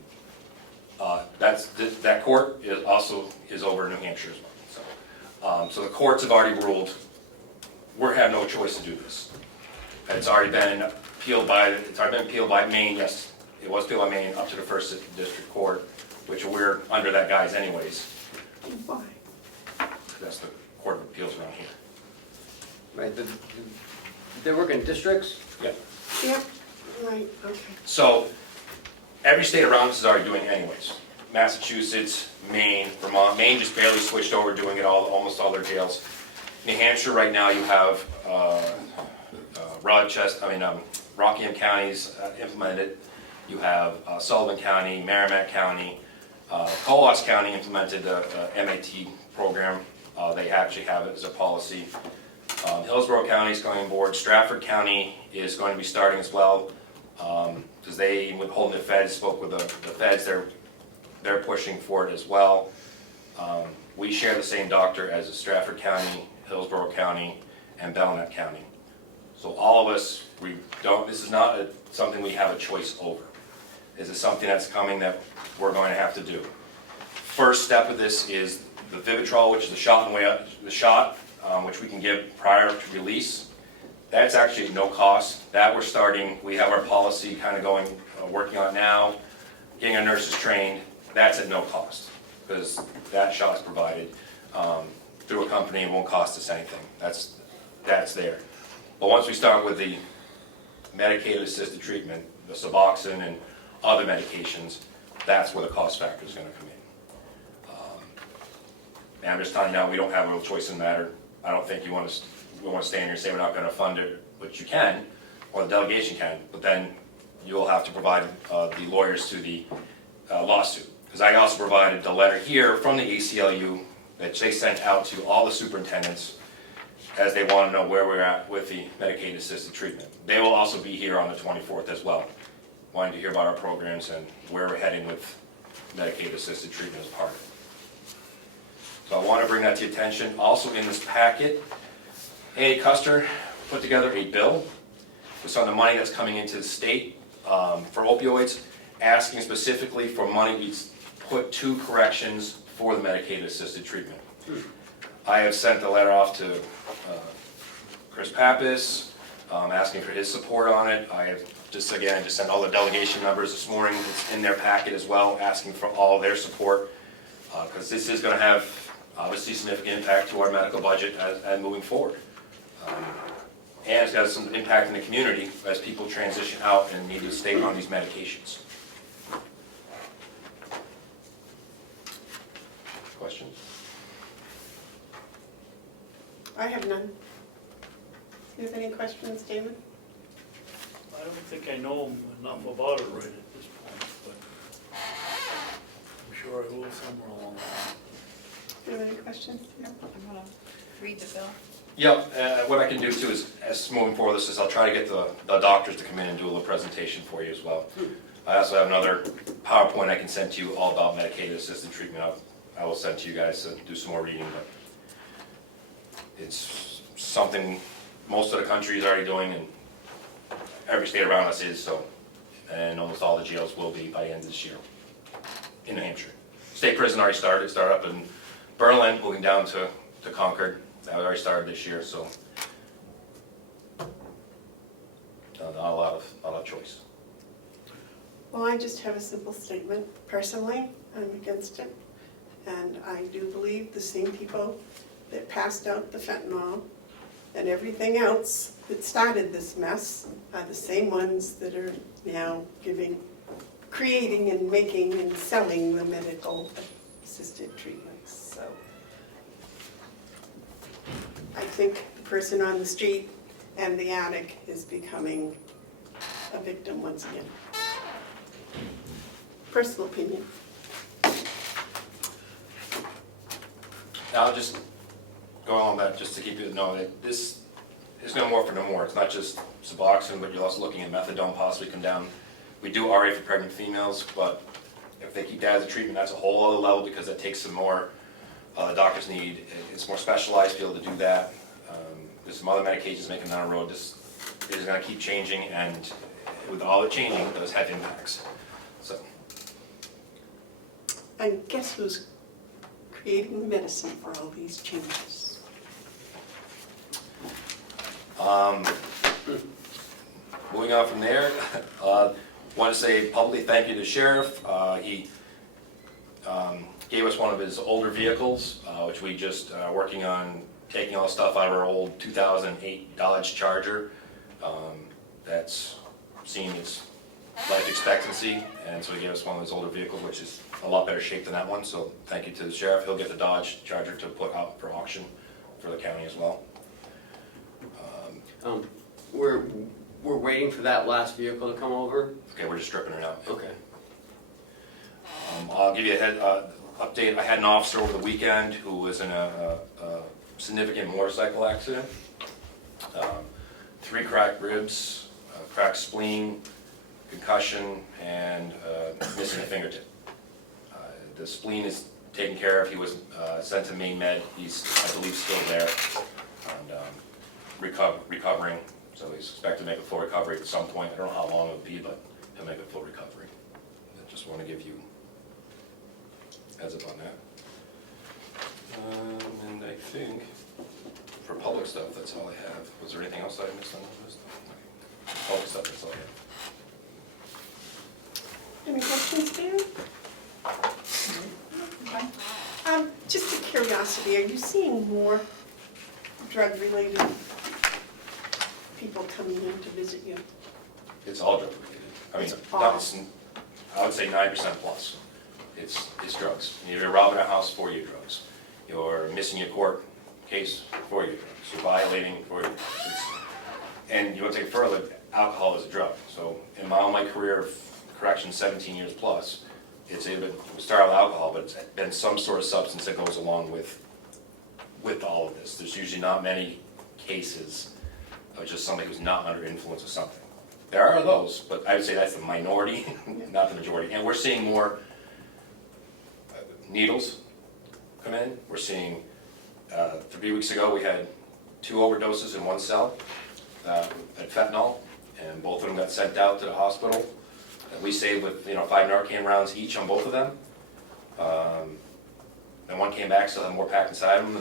That court is over in New Hampshire as well. So the courts have already ruled we have no choice to do this. It's already been appealed by Maine. Yes, it was appealed by Maine up to the First District Court, which we're under that guise anyways. Why? That's the Court of Appeals around here. Right, they work in districts? Yeah. Yep, right, okay. So every state around us is already doing it anyways. Massachusetts, Maine, Vermont. Maine just barely switched over, doing it almost all their jails. New Hampshire right now you have Rockingham counties implemented it. You have Sullivan County, Merrimack County, Coos County implemented the MAT program. They actually have it as a policy. Hillsborough County is going on board. Stratford County is going to be starting as well because they, when holding the feds, spoke with the feds. They're pushing for it as well. We share the same doctor as Stratford County, Hillsborough County, and Belknap County. So all of us, this is not something we have a choice over. This is something that's coming that we're going to have to do. First step of this is the Vivitrol, which is the shot, which we can give prior to release. That's actually at no cost. That we're starting, we have our policy kind of going, working on it now, getting our nurses trained. That's at no cost because that shot is provided through a company and won't cost us anything. That's there. But once we start with the medicated-assisted treatment, the Suboxone and other medications, that's where the cost factor is going to come in. And I'm just telling you now, we don't have a real choice in the matter. I don't think we want to stand here and say we're not going to fund it, which you can, or the delegation can, but then you will have to provide the lawyers to the lawsuit. Because I also provided the letter here from the ACLU that they sent out to all the superintendents as they want to know where we're at with the medicaid-assisted treatment. They will also be here on the 24th as well, wanting to hear about our programs and where we're heading with medicaid-assisted treatment as part of it. So I want to bring that to your attention. Also in this packet, A. Custer put together a bill with some of the money that's coming into the state for opioids, asking specifically for money to be put to corrections for the medicaid-assisted treatment. I have sent a letter off to Chris Pappas, asking for his support on it. I have just sent all the delegation members this morning. It's in their packet as well, asking for all of their support, because this is going to have obviously significant impact to our medical budget as moving forward. And it's got some impact in the community as people transition out and need to stay on these medications. Questions? I have none. Do you have any questions, David? I don't think I know enough about it right at this point, but I'm sure I will somewhere along the line. Do you have any questions? No. I'm gonna read the bill. Yep, what I can do too is, as moving forward this is, I'll try to get the doctors to come in and do a little presentation for you as well. I also have another PowerPoint I can send to you all about medicaid-assisted treatment. I will send to you guys to do some more reading, but it's something most of the country is already doing, and every state around us is, so, and almost all the jails will be by the end of this year in New Hampshire. State prison already started. It started up in Berlin, moving down to Concord. That already started this year, so not a lot of choice. Well, I just have a simple statement. Personally, I'm against it. And I do believe the same people that passed out the fentanyl and everything else that started this mess are the same ones that are now creating and making and selling the medical assisted treatments. So I think the person on the street and the addict is becoming a victim once again. Personal opinion. Now, I'll just go on that, just to keep you to know that this is no more for no more. It's not just Suboxone, but you're also looking at methadone possibly come down. We do RA for pregnant females, but if they keep that as a treatment, that's a whole other level, because that takes some more doctors need. It's more specialized to be able to do that. There's some other medications making down the road. This is going to keep changing, and with all the changing, it does have impacts. So. And guess who's creating the medicine for all these changes? Moving on from there, want to say publicly thank you to the sheriff. He gave us one of his older vehicles, which we just working on taking all the stuff out of our old 2008 Dodge Charger. That's seen its life expectancy, and so he gave us one of his older vehicles, which is a lot better shape than that one. So thank you to the sheriff. He'll get the Dodge Charger to put out for auction for the county as well. We're waiting for that last vehicle to come over. Okay, we're just stripping her now. Okay. I'll give you a head update. I had an officer over the weekend who was in a significant motorcycle accident. 3 cracked ribs, cracked spleen, concussion, and missing a fingertip. The spleen is taken care of. He was sent to Maine Med. He's, I believe, still there and recovering. So he's expected to make a full recovery at some point. I don't know how long it will be, but he'll make a full recovery. I just want to give you a heads up on that. And I think for public stuff, that's all I have. Was there anything else that I missed on the list? Okay. Public stuff, that's all I have. Any questions, Dan? Just a curiosity, are you seeing more drug-related people coming in to visit you? It's all drug related. I mean, It's all. I would say 9% plus. It's drugs. You're robbing a house for your drugs. You're missing your court case for your drugs. You're violating for your drugs. And you want to take it further, alcohol is a drug. So in all my career of corrections, 17 years plus, it's either been, we started with alcohol, but it's been some sort of substance that goes along with all of this. There's usually not many cases of just somebody who's not under influence of something. There are those, but I would say that's the minority, not the majority. And we're seeing more needles come in. We're seeing, 3 weeks ago, we had 2 overdoses in one cell at fentanyl, and both of them got sent out to the hospital. And we saved with 5 Narcan rounds each on both of them. And one came back, still had more packed inside them,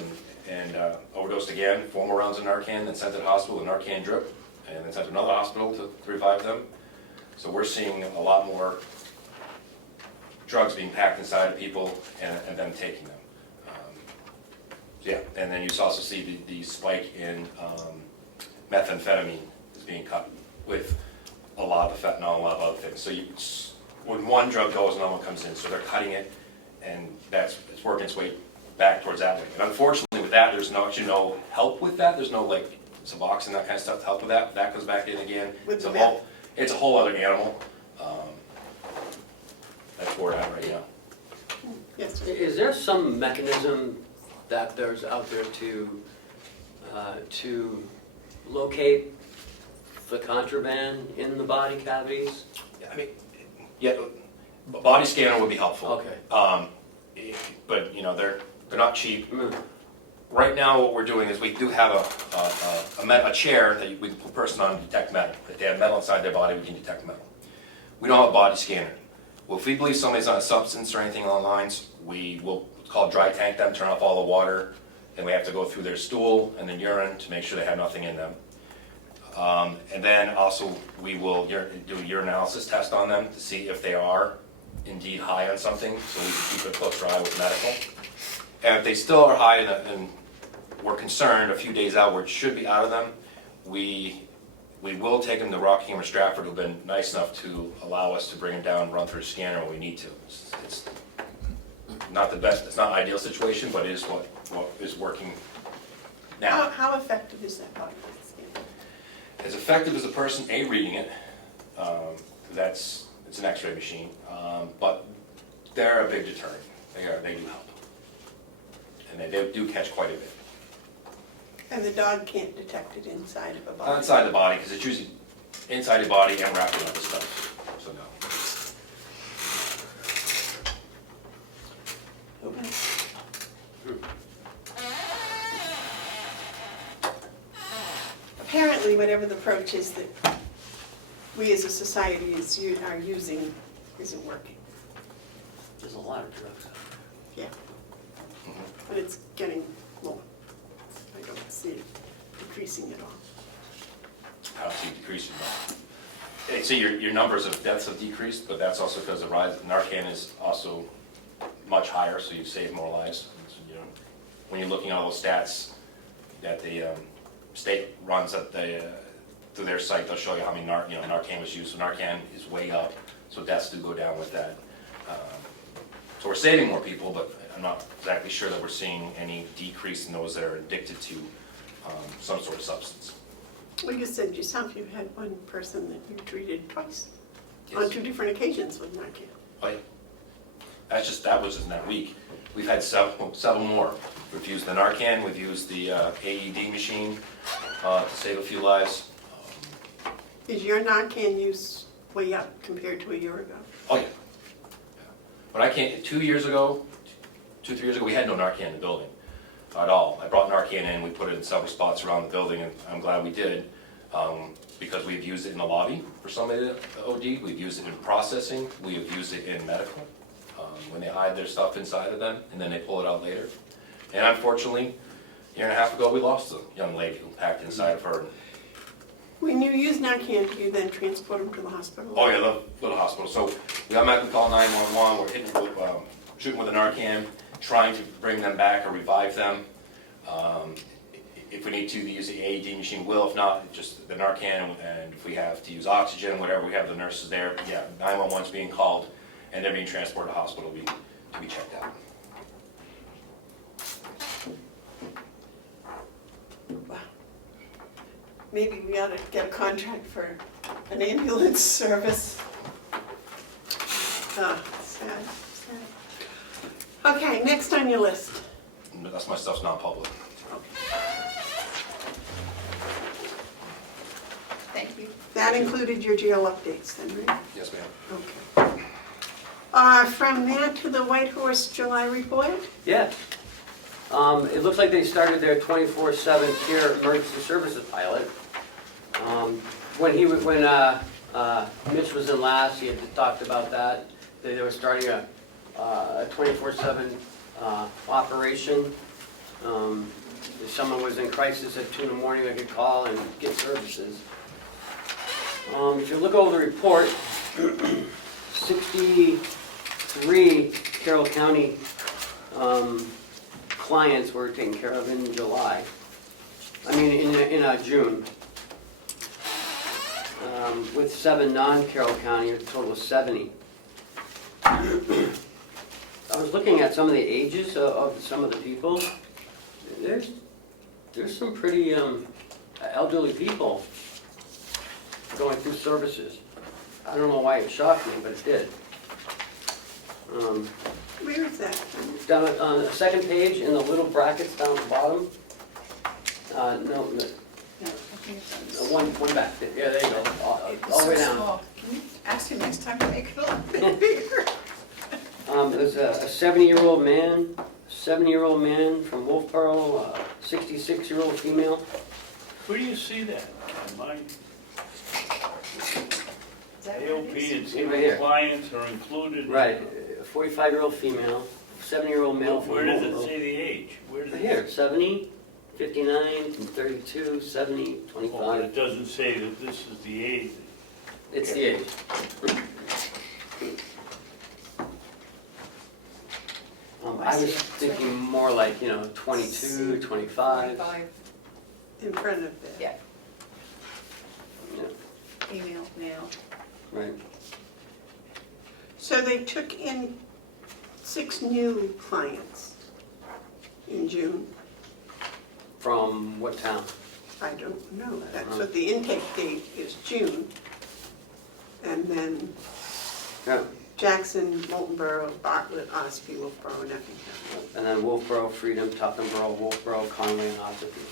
and overdosed again, 4 more rounds of Narcan, then sent to the hospital with Narcan drip, and then sent to another hospital to revive them. So we're seeing a lot more drugs being packed inside of people and them taking them. Yeah, and then you also see the spike in methamphetamine is being cut with a lot of fentanyl, a lot of other things. So when one drug goes, another one comes in, so they're cutting it, and it's working its way back towards that way. And unfortunately with that, there's actually no help with that. There's no like Suboxone and that kind of stuff to help with that. That goes back in again. It's a whole other animal. That's where we're at right now. Yes, sir. Is there some mechanism that there's out there to locate the contraband in the body cavities? I mean, yeah, body scanner would be helpful. Okay. But they're not cheap. Right now, what we're doing is we do have a chair that we can put a person on to detect metal. If they have metal inside their body, we can detect metal. We don't have a body scanner. Well, if we believe somebody's on a substance or anything along the lines, we will dry tank them, turn off all the water, and we have to go through their stool and then urine to make sure they have nothing in them. And then also we will do a urinalysis test on them to see if they are indeed high on something, so we can keep a closer eye with medical. And if they still are high and we're concerned a few days out where it should be out of them, we will take them to Rockingham or Stratford, who've been nice enough to allow us to bring them down and run through a scanner when we need to. It's not the best, it's not an ideal situation, but it is what is working now. How effective is that body scan? As effective as the person reading it, it's an X-ray machine, but they're a big deterrent. They do help, and they do catch quite a bit. And the dog can't detect it inside of a body? Inside the body, because it's usually inside the body and wrapped in other stuff, so no. Okay. Apparently, whatever the approach is that we as a society are using isn't working. There's a lot of drugs out Yeah. But it's getting more. I don't see it decreasing at all. I don't see it decreasing. I see your numbers of deaths have decreased, but that's also because the rise of Narcan is also much higher, so you save more lives. When you're looking at all those stats that the state runs through their site, they'll show you how many Narcan was used. So Narcan is way up, so deaths do go down with that. So we're saving more people, but I'm not exactly sure that we're seeing any decrease in those that are addicted to some sort of substance. Well, you said yourself you had one person that you treated twice, Yes. on 2 different occasions with Narcan. Oh, yeah. That was just in that week. We've had several more. We've used the Narcan, we've used the AED machine to save a few lives. Is your Narcan use way up compared to a year ago? Oh, yeah. When I came 2 years ago, 3 years ago, we had no Narcan in the building at all. I brought Narcan in, we put it in several spots around the building, and I'm glad we did, because we've used it in the lobby for somebody that OD, we've used it in processing, we have used it in medical, when they hide their stuff inside of them, and then they pull it out later. And unfortunately, a year and a half ago, we lost a young lady who packed inside of her. When you use Narcan, do you then transport them to the hospital? Oh yeah, the hospital. So we automatically call 911, we're hitting with, shooting with a Narcan, trying to bring them back or revive them. if we need to use the AED machine, will. If not, just the Narcan, and if we have to use oxygen, whatever, we have the nurses there. But yeah, 911's being called, and they're being transported to hospital to be checked out. Wow. Maybe we ought to get a contract for an ambulance service. Ah, sad. Okay, next on your list. That's my stuff's non-public. Thank you. That included your jail updates then, right? Yes, ma'am. Okay. From that to the White Horse July report? Yeah. It looks like they started their 24/7 care emergency services pilot. When Mitch was in last, he had talked about that. They were starting a 24/7 operation. If someone was in crisis at 2 in the morning, they could call and get services. If you look over the report, 63 Carroll County clients were taken care of in July. I mean, in June. With 7 non-Carroll County, a total of 70. I was looking at some of the ages of some of the people. There's some pretty elderly people going through services. I don't know why it shocked me, but it did. Where is that? Down on the second page, in the little brackets down at the bottom. No, one back. Yeah, there you go. All the way down. Can you ask him next time to make it a little bit bigger? There's a 70-year-old man, 70-year-old man from Wolfboro, a 66-year-old female. Where do you see that? Mine, Is that what AOP it is? and Right single here. clients are included. Right, a 45-year-old female, 70-year-old male from Where does it Wolfboro. say the age? Where does Right it? here, 70, 59, 32, 70, Oh, but 25. it doesn't say that this is the age. It's the age. I was thinking more like, 22, 25. 45, In front of that. yeah, Yeah, female, male. right. So they took in 6 new clients in June. From what town? I don't know. That's what the intake date is, June. And then Yeah. Jackson, Moultonboro, Bartlett, Ossipee, Wolfboro, and Effingham. And then Wolfboro, Freedom, Tuftonboro, Wolfboro, Conway, and Ossipee.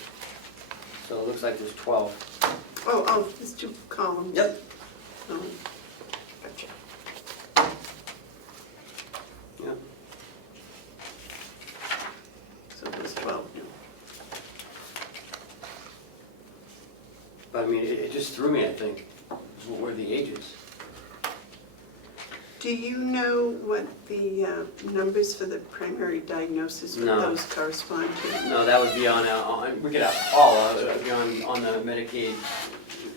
So it looks like there's 12. Oh, there's 2 columns. Yep. Oh, gotcha. Yeah. So there's 12 new. But I mean, it just threw me, I think, what were the ages. Do you know what the numbers for the primary diagnosis for No. those correspond to? No, that would be on we could have Paula, that would be on the Medicaid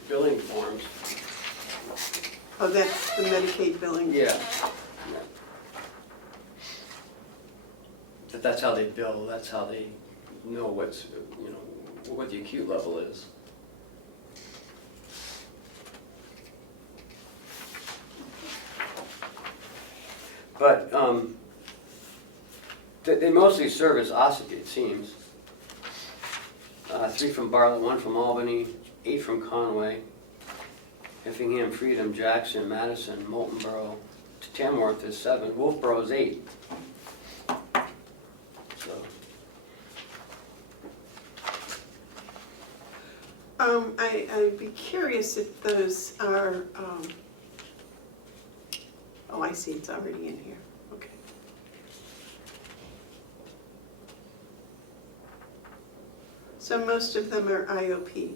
billing forms. Oh, that's the Medicaid billing? Yeah. But that's how they bill, that's how they know what the acute level is. But they mostly service Ossipee, it seems. 3 from Bartlett, 1 from Albany, 8 from Conway, Effingham, Freedom, Jackson, Madison, Moultonboro. Tamworth is 7, Wolfboro is 8. So, I'd be curious if those are, oh, I see, it's already in here, okay. So most of them are IOP.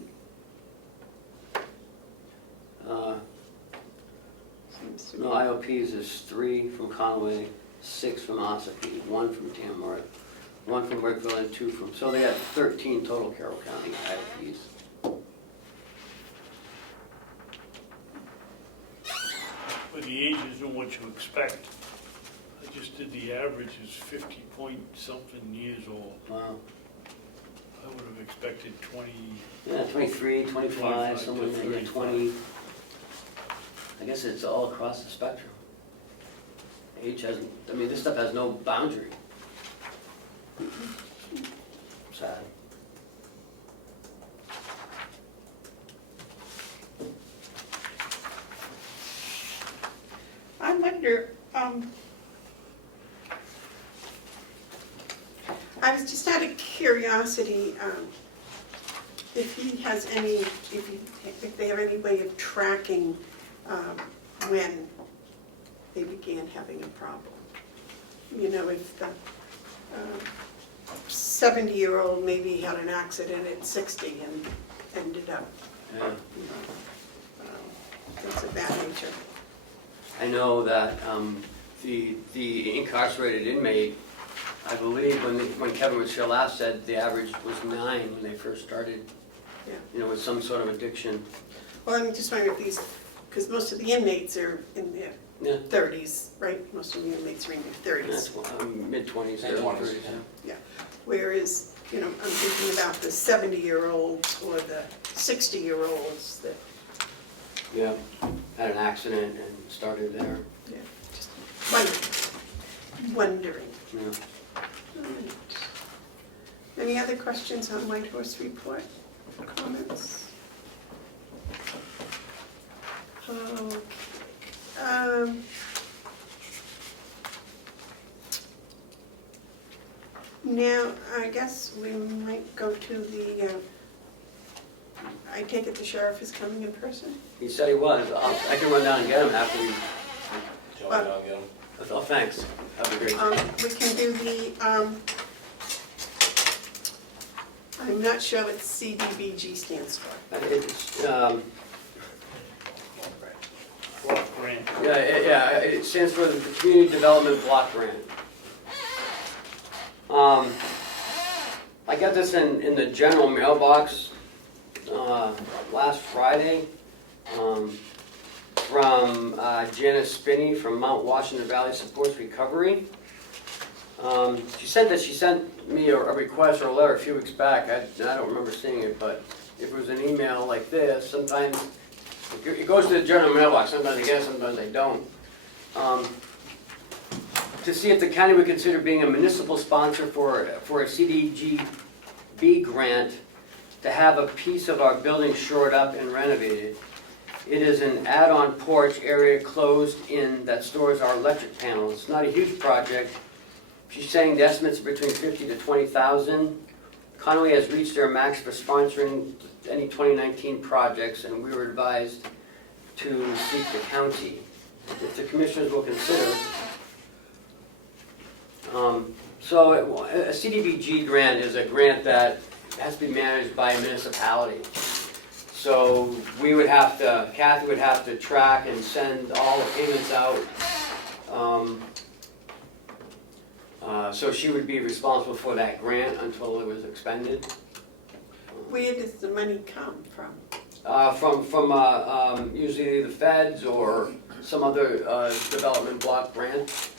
Seems to no, be. IOPs is 3 from Conway, 6 from Ossipee, 1 from Tamworth, 1 from Burkeville, and 2 from, so they have 13 total Carroll County IOPs. But the age isn't what you expect. I just did the average is 50 point something years old. Wow. I would have expected 20, Yeah, 23, 25, 25 somewhere to in there, 35. 20. I guess it's all across the spectrum. Age hasn't, I mean, this stuff has no boundary. Sad. I wonder, I was just out of curiosity, if he has any, if they have any way of tracking, when they began having a problem. You know, if the 70-year-old maybe had an accident at 60 and ended up, Yeah. you know, things of that nature. I know that the incarcerated inmate, I believe when Kevin was here last, said the average was 9 when they first started, Yeah. you know, with some sort of addiction. Well, I'm just wondering if these, because most of the inmates are in their Yeah. 30s, right? Most of the inmates are in their 30s. That's mid-20s, early Mid-twenties, 30s, yeah. Whereas, you know, I'm thinking about the 70-year-olds or the 60-year-olds that, Yeah, had an accident and started there. yeah, just wondering. Yeah. All right. Any other questions on White Horse Report? Comments? Okay. Now, I guess we might go to the, I take it the sheriff is coming in person? He said he was. I can run down and get him after we, Joe, I'll get 'em. oh, thanks. That'd be great. We can do the, I'm not sure what CDBG stands for. It's, block grant. it stands for the Community Development Block Grant. I got this in the general mailbox last Friday from Janice Spinney from Mount Washington Valley Supports Recovery. She said that she sent me a request or a letter a few weeks back. I don't remember seeing it, but if it was an email like this, sometimes it goes to the general mailbox. Sometimes I get it, sometimes I don't. To see if the county would consider being a municipal sponsor for a CDBG grant to have a piece of our building shored up and renovated. It is an add-on porch area closed in that stores our electric panels. It's not a huge project. She's saying the estimates are between 50 to 20,000. Connolly has reached their max for sponsoring any 2019 projects, and we were advised to seek the county. If the commissioners will consider. So a CDBG grant is a grant that has to be managed by a municipality. So we would have to, Kathy would have to track and send all the payments out. So she would be responsible for that grant until it was expended. Where does the money come from? From usually the feds or some other development block grant.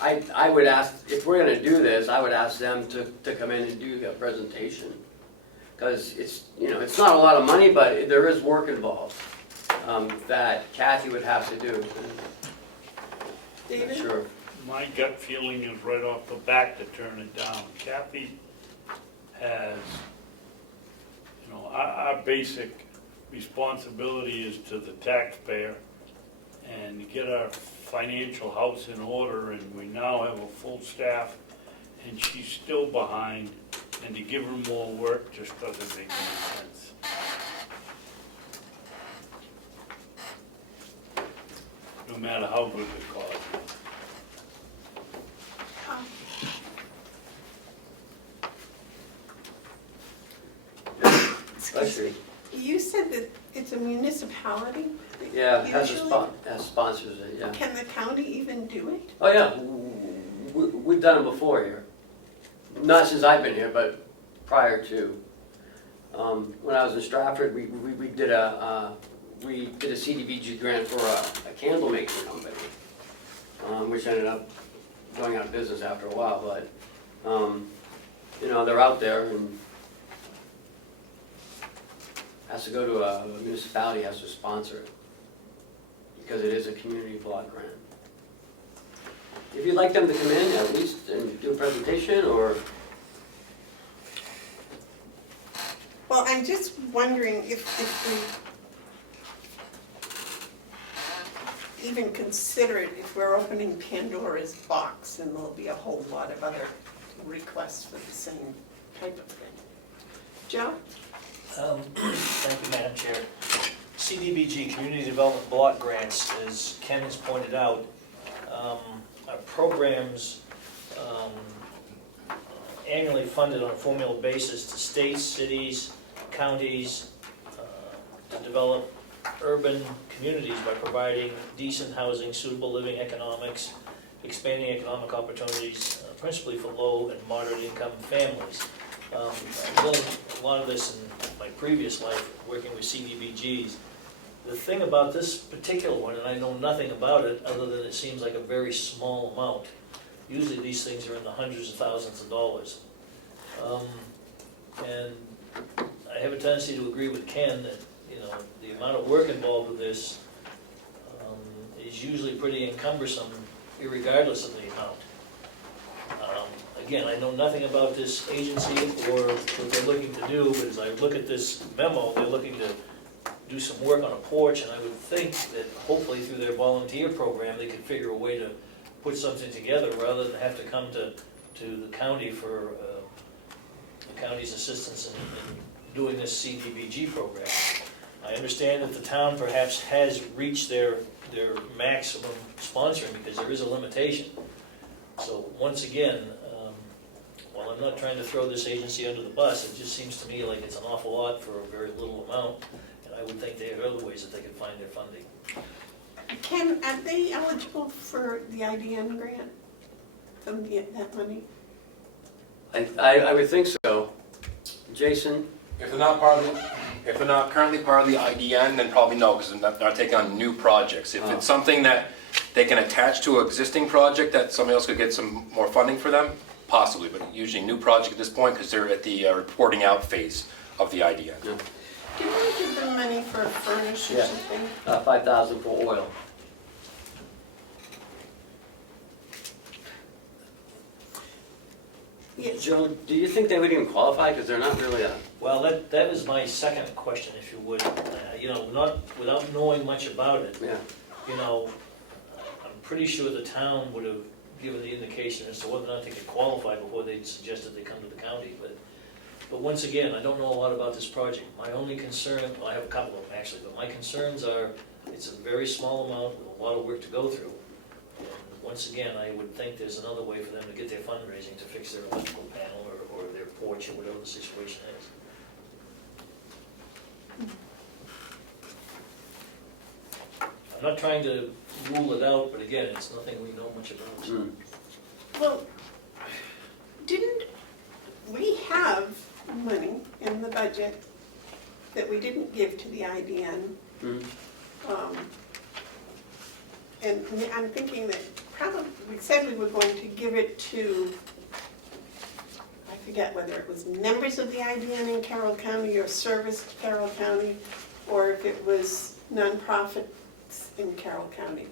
I would ask, if we're gonna do this, I would ask them to come in and do a presentation. Because it's, you know, it's not a lot of money, but there is work involved that Kathy would have to do. David? Sure. My gut feeling is right off the bat to turn it down. Kathy has, you know, our basic responsibility is to the taxpayer and to get our financial house in order, and we now have a full staff, and she's still behind, and to give her more work just doesn't make any sense. No matter how good the cause is. Bless you. You said that it's a municipality? that Yeah, has usually- sponsors it, yeah. Can the county even do it? Oh, yeah, we've done it before here. Not since I've been here, but prior to. When I was in Stratford, we did a CDBG grant for a candle making company, which ended up going out of business after a while, but, you know, they're out there and has to go to a municipality, has to sponsor it, because it is a community block grant. If you'd like them to come in at least and do a presentation, or, Well, I'm just wondering if we even consider it, if we're opening Pandora's box, and there'll be a whole lot of other requests for the same type of thing. Joe? Thank you, Madam Chair. CDBG, Community Development Block Grants, as Ken has pointed out, are programs annually funded on a formula basis to states, cities, counties, to develop urban communities by providing decent housing, suitable living economics, expanding economic opportunities, principally for low and moderate income families. I've done a lot of this in my previous life, working with CDBGs. The thing about this particular one, and I know nothing about it, other than it seems like a very small amount. Usually these things are in the hundreds of thousands of dollars. And I have a tendency to agree with Ken that, you know, the amount of work involved with this is usually pretty encumbersome, irregardless of the amount. Again, I know nothing about this agency or what they're looking to do, but as I look at this memo, they're looking to do some work on a porch, and I would think that hopefully through their volunteer program, they could figure a way to put something together rather than have to come to the county for the county's assistance in doing this CDBG program. I understand that the town perhaps has reached their maximum sponsoring because there is a limitation. So once again, while I'm not trying to throw this agency under the bus, it just seems to me like it's an awful lot for a very little amount, and I would think they have other ways that they could find their funding. Ken, are they eligible for the IDN grant from that money? I would think so. Jason? If they're not currently part of the IDN, then probably no, because they're not taking on new projects. If it's something that they can attach to an existing project that somebody else could get some more funding for them, possibly, but usually new project at this point because they're at the reporting out phase of the IDN. Yeah. Do you want to give them money for a furnace or Yeah. something? 5,000 for oil. Yes. Joe, do you think they would even qualify, because they're not really a... Well, that is my second question, if you would. You know, not without knowing much about it, Yeah. you know, I'm pretty sure the town would have given the indication as to whether or not they could qualify before they suggested they come to the county. But once again, I don't know a lot about this project. My only concern, well, I have a couple of them actually, but my concerns are it's a very small amount with a lot of work to go through. And once again, I would think there's another way for them to get their fundraising to fix their electrical panel or their porch or whatever the situation is. I'm not trying to rule it out, but again, it's nothing we know much about. Mm. Well, didn't we have money in the budget that we didn't give to the IDN? Mm. And I'm thinking that probably, we said we were going to give it to, I forget whether it was members of the IDN in Carroll County or service to Carroll County, or if it was nonprofits in Carroll County.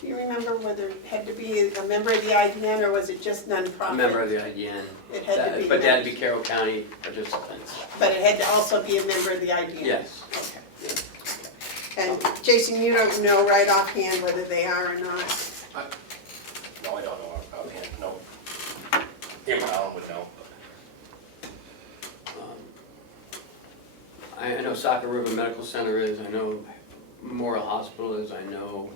Do you remember whether it had to be a member of the IDN or was it just nonprofit? A member of the IDN. It had to be. But they had to be Carroll County participants. But it had to also be a member of the IDN? Yes. Okay. And Jason, you don't know right offhand whether they are or not? No, I don't know offhand, no. Amber Allen would know. I know Saco River Medical Center is, I know Memorial Hospital is, I know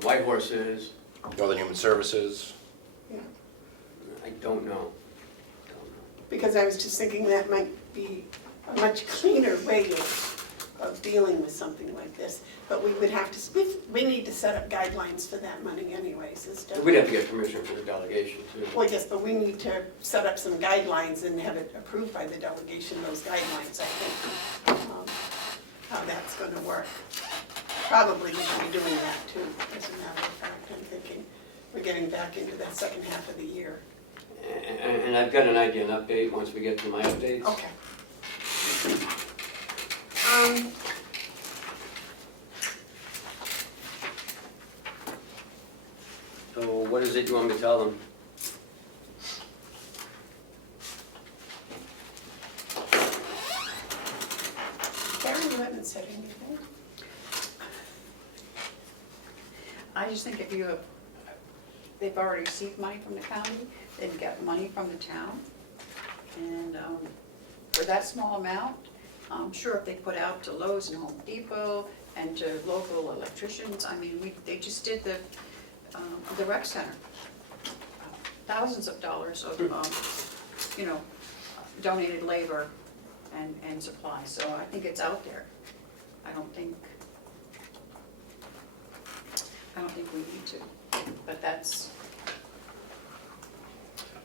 White Horse is. Northern Human Services. Yeah. I don't know. Because I was just thinking that might be a much cleaner way of dealing with something like this. But we would have to, we need to set up guidelines for that money anyways, as to. We'd have to get permission from the delegation too. Well, yes, but we need to set up some guidelines and have it approved by the delegation, those guidelines, I think, how that's gonna work. Probably we should be doing that too, as a matter of fact, I'm thinking. We're getting back into that second half of the year. And I've got an idea, an update, once we get to my updates. Okay. So what is it you want me to tell them? Karen, you haven't said anything. I just think if you have, they've already received money from the county, they've got money from the town. And for that small amount, I'm sure if they put out to Lowe's and Home Depot and to local electricians, I mean, they just did the rec center. Thousands of dollars of, donated labor and supplies, so I think it's out there. I don't think we need to, but that's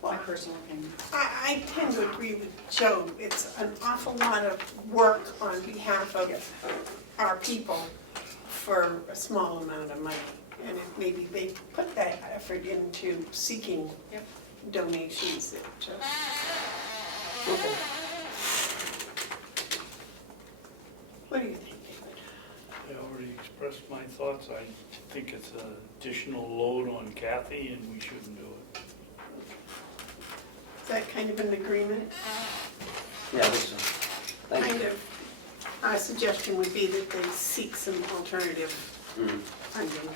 my personal opinion. I tend to agree with Joe. It's an awful lot of work on behalf of our people for a small amount of money. And if maybe they put that effort into seeking donations, it Okay. what do you think, David? I already expressed my thoughts. I think it's an additional load on Kathy and we shouldn't do it. Is that kind of an agreement? Yeah, I think so. Thank Kind you. of, our suggestion would be that they seek some alternative Mm. funding.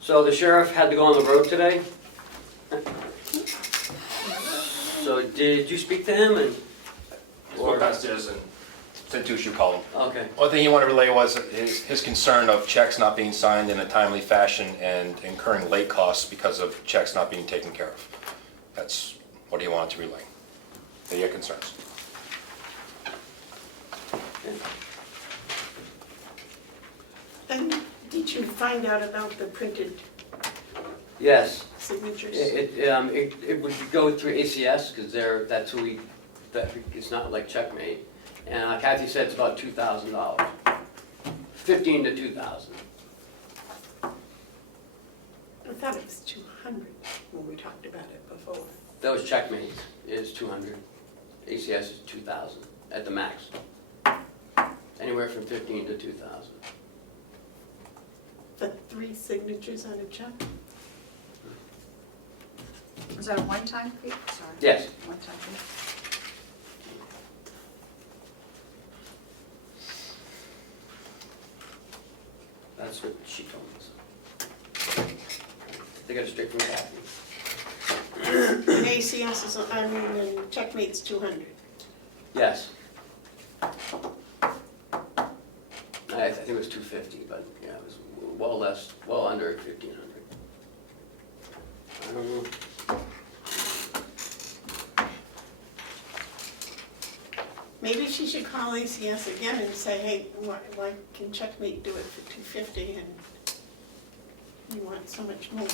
So the sheriff had to go on the road today? So did you speak to him and? He's going downstairs and sent to you, call him. Okay, One thing he wanted to relay was his concern of checks not being signed in a timely fashion and incurring late costs because of checks not being taken care of. That's what he wanted to relay. They had concerns. And did you find out about the printed yes. signatures? It would go through ACS, because that's who it's not like Checkmate. And Kathy said it's about $2,000, 15 to 2,000. I thought it was 200 when we talked about it before. That was Checkmate, is 200. ACS is 2,000 at the max. Anywhere from 15 to 2,000. For 3 signatures on a check? Was that a one-time fee? Sorry. Yes. One-time fee? That's what she told us. They got it straight from Kathy. And ACS is, and Checkmate's 200. Yes. I think it was 250, but yeah, it was well less, well under 1,500. I don't know. Maybe she should call ACS again and say, hey, why can Checkmate do it for 250 and you want so much more?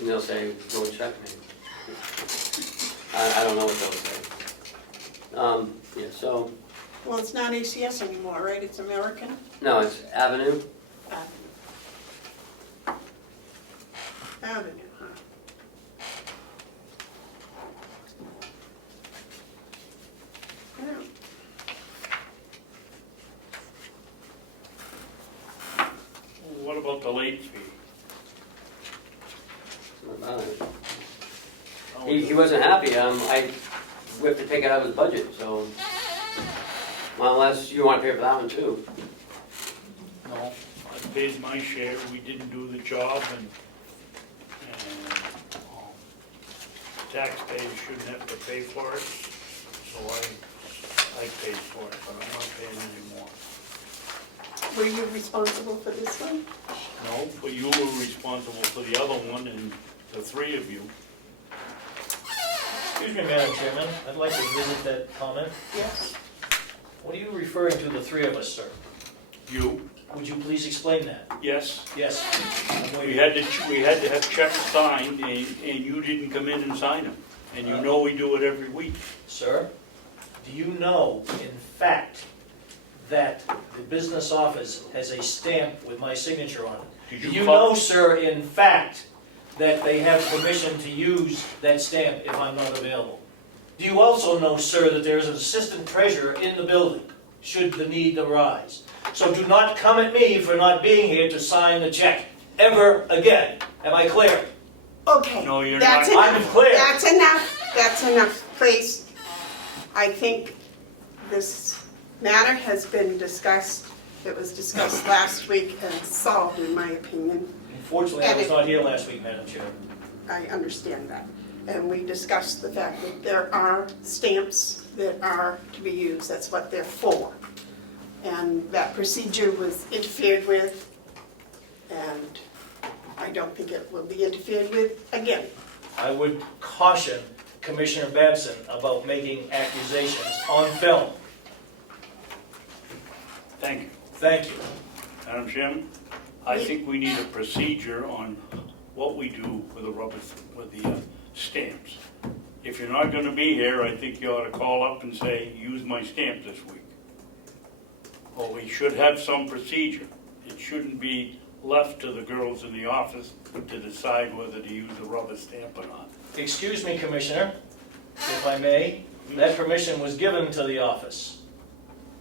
And they'll say, go check me. I don't know what they'll say. Yeah, so, Well, it's not ACS anymore, right? It's American? no, it's Avenue. Avenue, huh? Yeah. What about the late fee? He wasn't happy. We have to take it out of his budget, so, well, unless you want to pay for that one too. No. I paid my share, we didn't do the job, and taxpayers shouldn't have to pay for it, so I paid for it, but I'm not paying anymore. Were you responsible for this one? No, but you were responsible for the other one, and the 3 of you. Excuse me, Madam Chairman, I'd like to visit that comment. Yes. What are you referring to, the 3 of us, sir? You, Would you please explain that? yes. Yes. I'm We waiting. had to have checks signed, and you didn't come in and sign them. And you know we do it every week. Sir, do you know, in fact, that the business office has a stamp with my signature on it? Did Do you you call- know, sir, in fact, that they have permission to use that stamp if I'm not available? Do you also know, sir, that there is an assistant treasurer in the building, should the need arise? So do not come at me for not being here to sign the check, ever again. Am I clear? Okay. No, you're that's not. enough. I'm clear. That's enough, that's enough, please. I think this matter has been discussed, it was discussed last week and solved, in my opinion. Unfortunately, I was not here last week, Madam Chair. I understand that. And we discussed the fact that there are stamps that are to be used, that's what they're for. And that procedure was interfered with, and I don't think it will be interfered with again. I would caution Commissioner Babson about making accusations on film. Thank you. Thank you. Madam Chairman, I think we need a procedure on what we do with the stamps. If you're not gonna be here, I think you ought to call up and say, use my stamp this week. Or we should have some procedure. It shouldn't be left to the girls in the office to decide whether to use a rubber stamp or not. Excuse me, Commissioner, if I may, that permission was given to the office.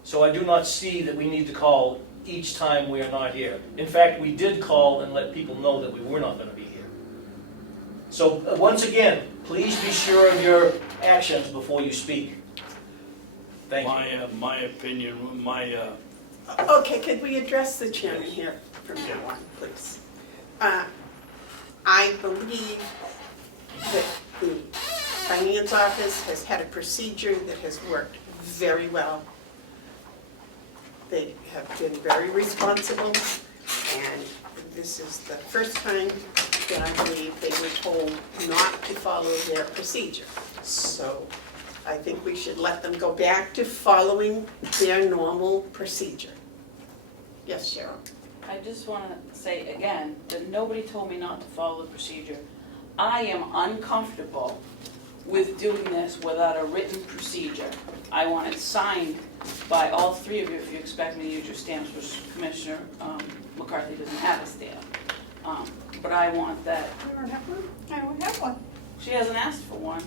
So I do not see that we need to call each time we are not here. In fact, we did call and let people know that we were not going to be here. So once again, please be sure of your actions before you speak. Thank you. My opinion, Okay, could we address the chairman here from now on, please? I believe that the finance office has had a procedure that has worked very well. They have been very responsible, and this is the first time that I believe they were told not to follow their procedure. So I think we should let them go back to following their normal procedure. Yes, Cheryl? I just want to say again, that nobody told me not to follow the procedure. I am uncomfortable with doing this without a written procedure. I want it signed by all three of you if you expect me to use your stamps, which Commissioner McCarthy doesn't have a stamp. But I want that. I don't have one. I don't have one. She hasn't asked for one.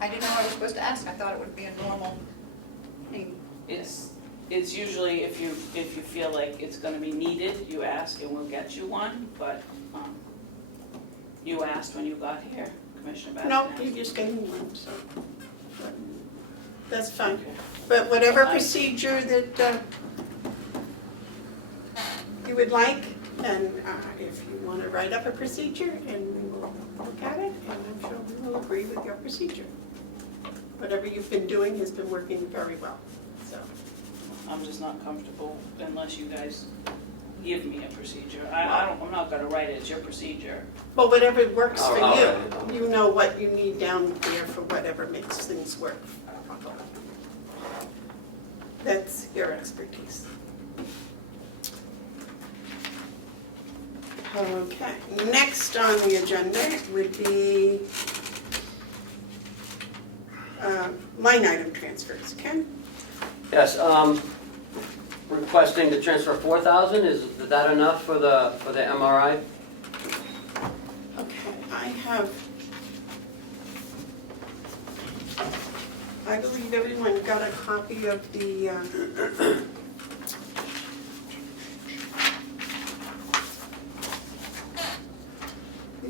I didn't know I was supposed to ask. I thought it would be a normal thing. It's usually if you feel like it's going to be needed, you ask and we'll get you one. But you asked when you got here, Commissioner Babson. No, you just gave me one, so that's fine. But whatever procedure that you would like, and if you want to write up a procedure, and we will look at it, and I'm sure we will agree with your procedure. Whatever you've been doing has been working very well, so. I'm just not comfortable unless you guys give me a procedure. I'm not going to write it. It's your procedure. Well, whatever works for I'll you. write it. You know what you need down there for whatever makes things work. That's your expertise. Okay, next on the agenda would be line item transfers. Ken? Yes, requesting to transfer 4,000, is that enough for the MRI? Okay, I believe everyone got a copy of the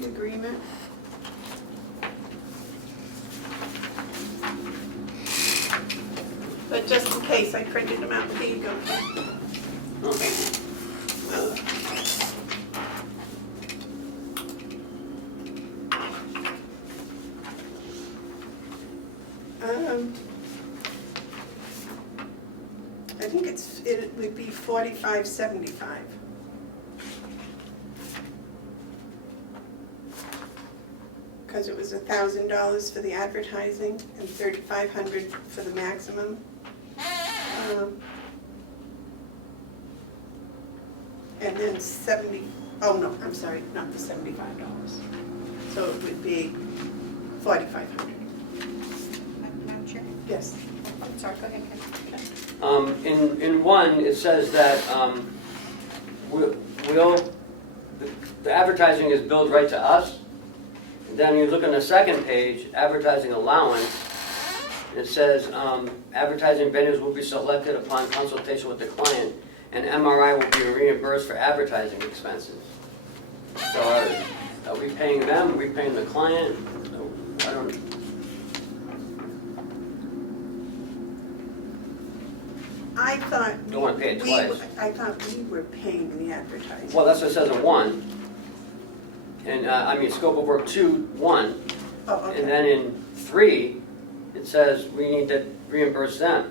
agreement. But just in case, I printed them out. Here you go. Okay. I think it would be $45.75. Because it was $1,000 for the advertising and $3,500 for the maximum. And then I'm sorry, not the $75. So it would be $4,500. Madam Chair? Yes. I'm sorry, go ahead, Ken. In one, it says that the advertising is billed right to us. then you look on the second page, advertising allowance, it says, advertising venues will be selected upon consultation with the client, and MRI will be reimbursed for advertising expenses. So are we paying them, are we paying the client? I don't, I thought. Don't wanna pay it we- twice. I thought we were paying the advertising. well, that's what it says in 1. And, scope of work 2, 1. Oh, okay. And then in 3, it says we need to reimburse them.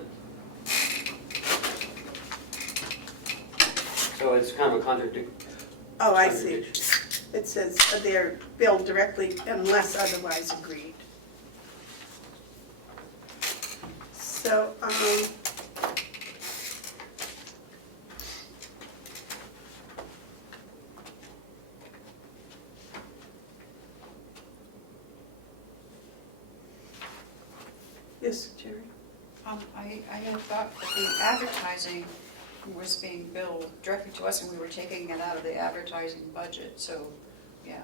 So it's kind of a contradiction. Oh, I see. It says they're billed directly unless otherwise agreed. So, yes, Jerry? I had thought that the advertising was being billed directly to us and we were taking it out of the advertising budget, so, yeah.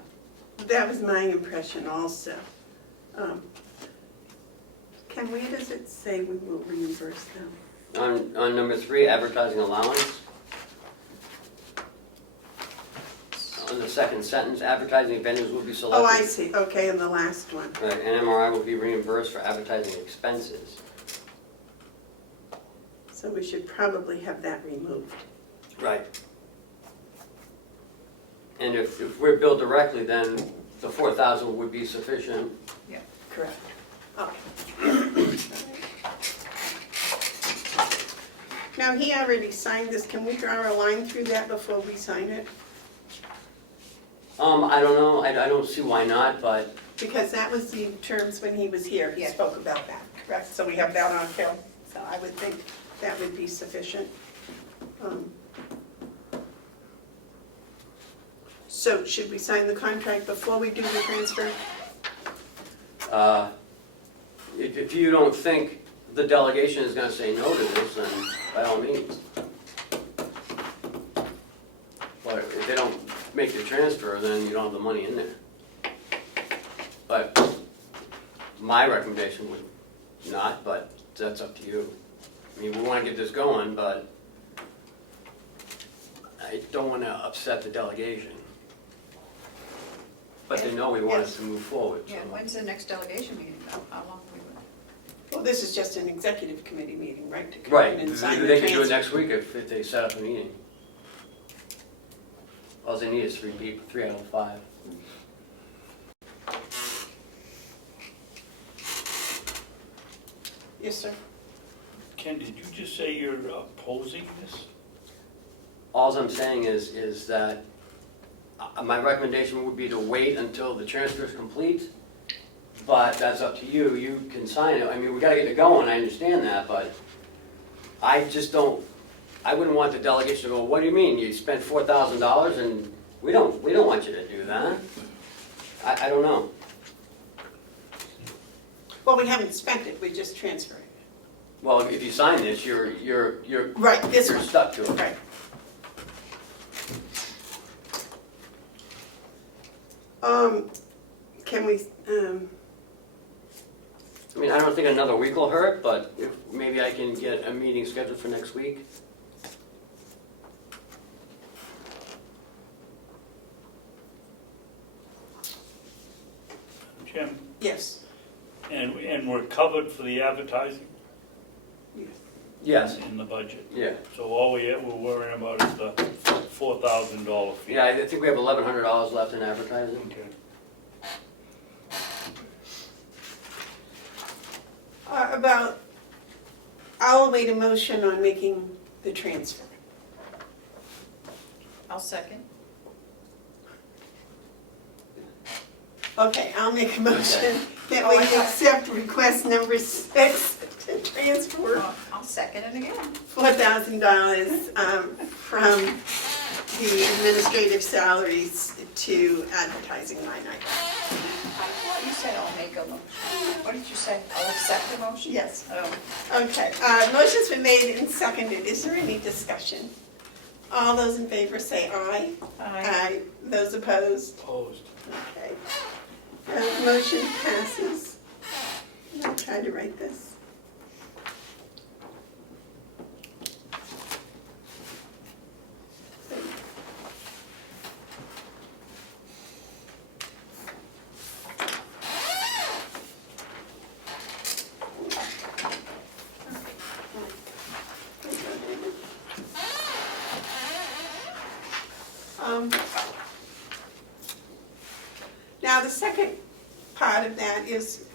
That was my impression also. Ken, where does it say we will reimburse them? On number 3, advertising allowance. On the second sentence, advertising venues will be selected. Oh, I see, okay, and the last one. Right, and MRI will be reimbursed for advertising expenses. So we should probably have that removed. Right. And if we're billed directly, then the 4,000 would be sufficient. Correct. Okay. Now, he already signed this. Can we draw a line through that before we sign it? I don't know, I don't see why not, but Because that was the terms when he was here. He Yeah. spoke about that, correct? So we have that on film. So I would think that would be sufficient. So should we sign the contract before we do the transfer? if you don't think the delegation is gonna say no to this, then by all means. But if they don't make the transfer, then you don't have the money in there. But my recommendation would not, but that's up to you. I mean, we wanna get this going, but I don't wanna upset the delegation. But they know we want us to move forward, so. Yeah, when's the next delegation meeting? How long we were? Well, this is just an executive committee meeting, right? To come Right, in and sign the they could do it transfer. next week if they set up a meeting. All they need is 3 people, 3 out of 5. Yes, sir. Ken, did you just say you're opposing this? All I'm saying is that my recommendation would be to wait until the transfer is complete, but that's up to you. You can sign it. I mean, we gotta get it going, I understand that, but I just don't, I wouldn't want the delegation to go, what do you mean? You spent $4,000 and we don't want you to do that. I don't know. Well, we haven't spent it, we just transferred it. Well, if you sign this, you're Right, this you're one. stuck to it. Right. Can we, I mean, I don't think another week will hurt, but if, maybe I can get a meeting scheduled for next week. Jim, yes. and we're covered for the advertising Yes. in the budget? Yeah. So all we're worrying about is the $4,000 fee? Yeah, I think we have $1,100 left in advertising. Okay. I'll await a motion on making the transfer. I'll second. Okay, I'll make a motion that Oh, we I thought- accept request number 6 to transfer I'll second it again. $4,000 from the administrative salaries to advertising line item. I thought you said I'll make a motion. What did you say? I'll accept the motion? Yes. Oh, Okay, motion's been made and seconded. Is there any discussion? All those in favor say aye. aye. Those opposed? Opposed. Okay. Motion passes. I'll try to write this. Now, the second part of that is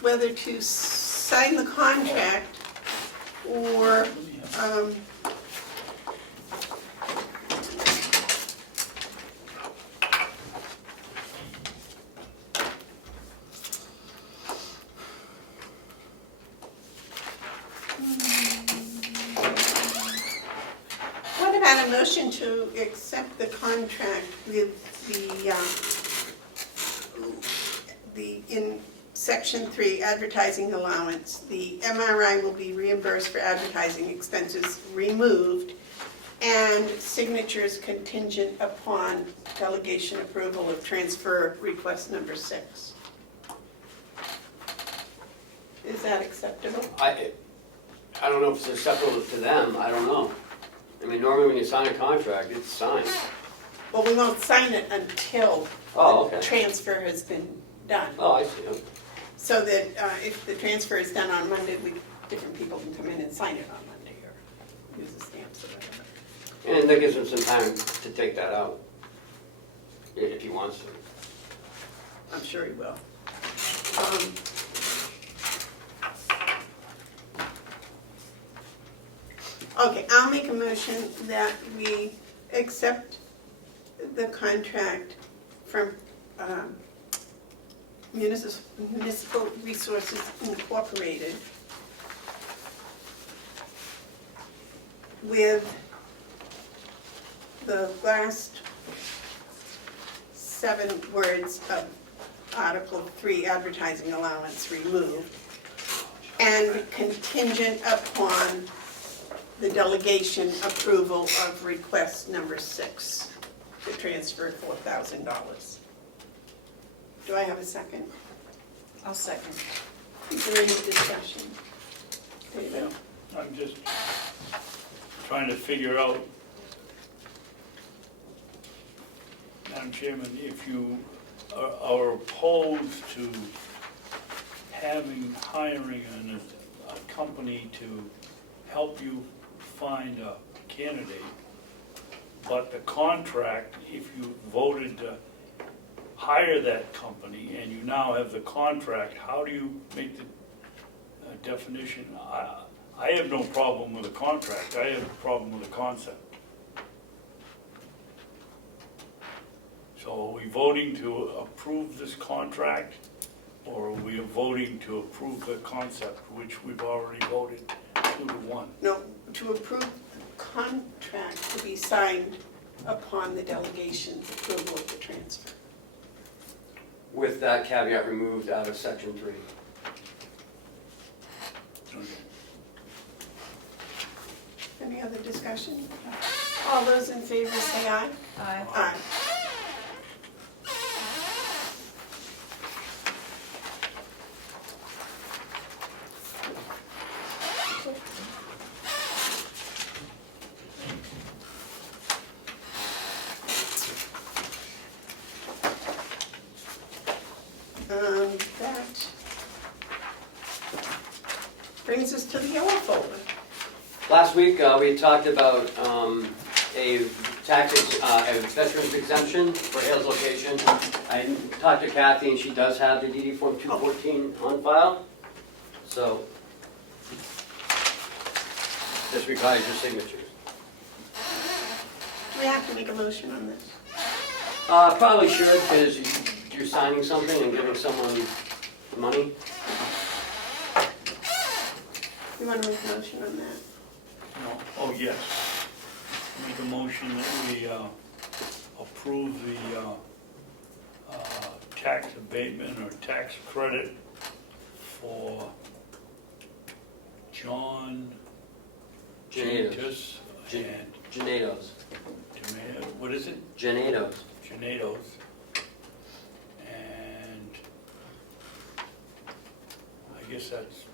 whether to sign the contract or what about a motion to accept the contract with in Section 3, advertising allowance, the MRI will be reimbursed for advertising expenses removed and signatures contingent upon delegation approval of transfer request number 6. Is that acceptable? I don't know if it's acceptable to them, I don't know. I mean, normally when you sign a contract, it's signed. Well, we won't sign it until Oh, the okay. transfer has been done. Oh, I see, okay. So that if the transfer is done on Monday, different people can come in and sign it on Monday or use the stamps or whatever. And that gives him some time to take that out, if he wants to. I'm sure he will. Okay, I'll make a motion that we accept the contract from Municipal Resources Incorporated with the last 7 words of Article 3, advertising allowance removed, and contingent upon the delegation approval of request number 6 to transfer $4,000. Do I have a second? I'll second. Is there any discussion? David? I'm just trying to figure out, Madam Chairman, if you are opposed to hiring a company to help you find a candidate, but the contract, if you voted to hire that company and you now have the contract, how do you make the definition? I have no problem with the contract, I have a problem with the concept. So are we voting to approve this contract, or are we voting to approve the concept, which we've already voted 2-1? No, to approve the contract to be signed upon the delegation's approval of the transfer. With that caveat removed out of Section 3. Okay. Any other discussion? All those in favor say aye. Aye. Aye. That brings us to the yellow folder. Last week, we talked about a veteran's exemption for Hales location. I talked to Kathy, and she does have the DD Form 214 on file. So this requires your signatures. Do we have to make a motion on this? Probably should, because you're signing something and giving someone money. You want to make a motion on that? No. Oh, yes. Make a motion that we approve the tax abatement or tax credit for John Genados. Gentis and Genados. what is it? Genados. Genados. guess that's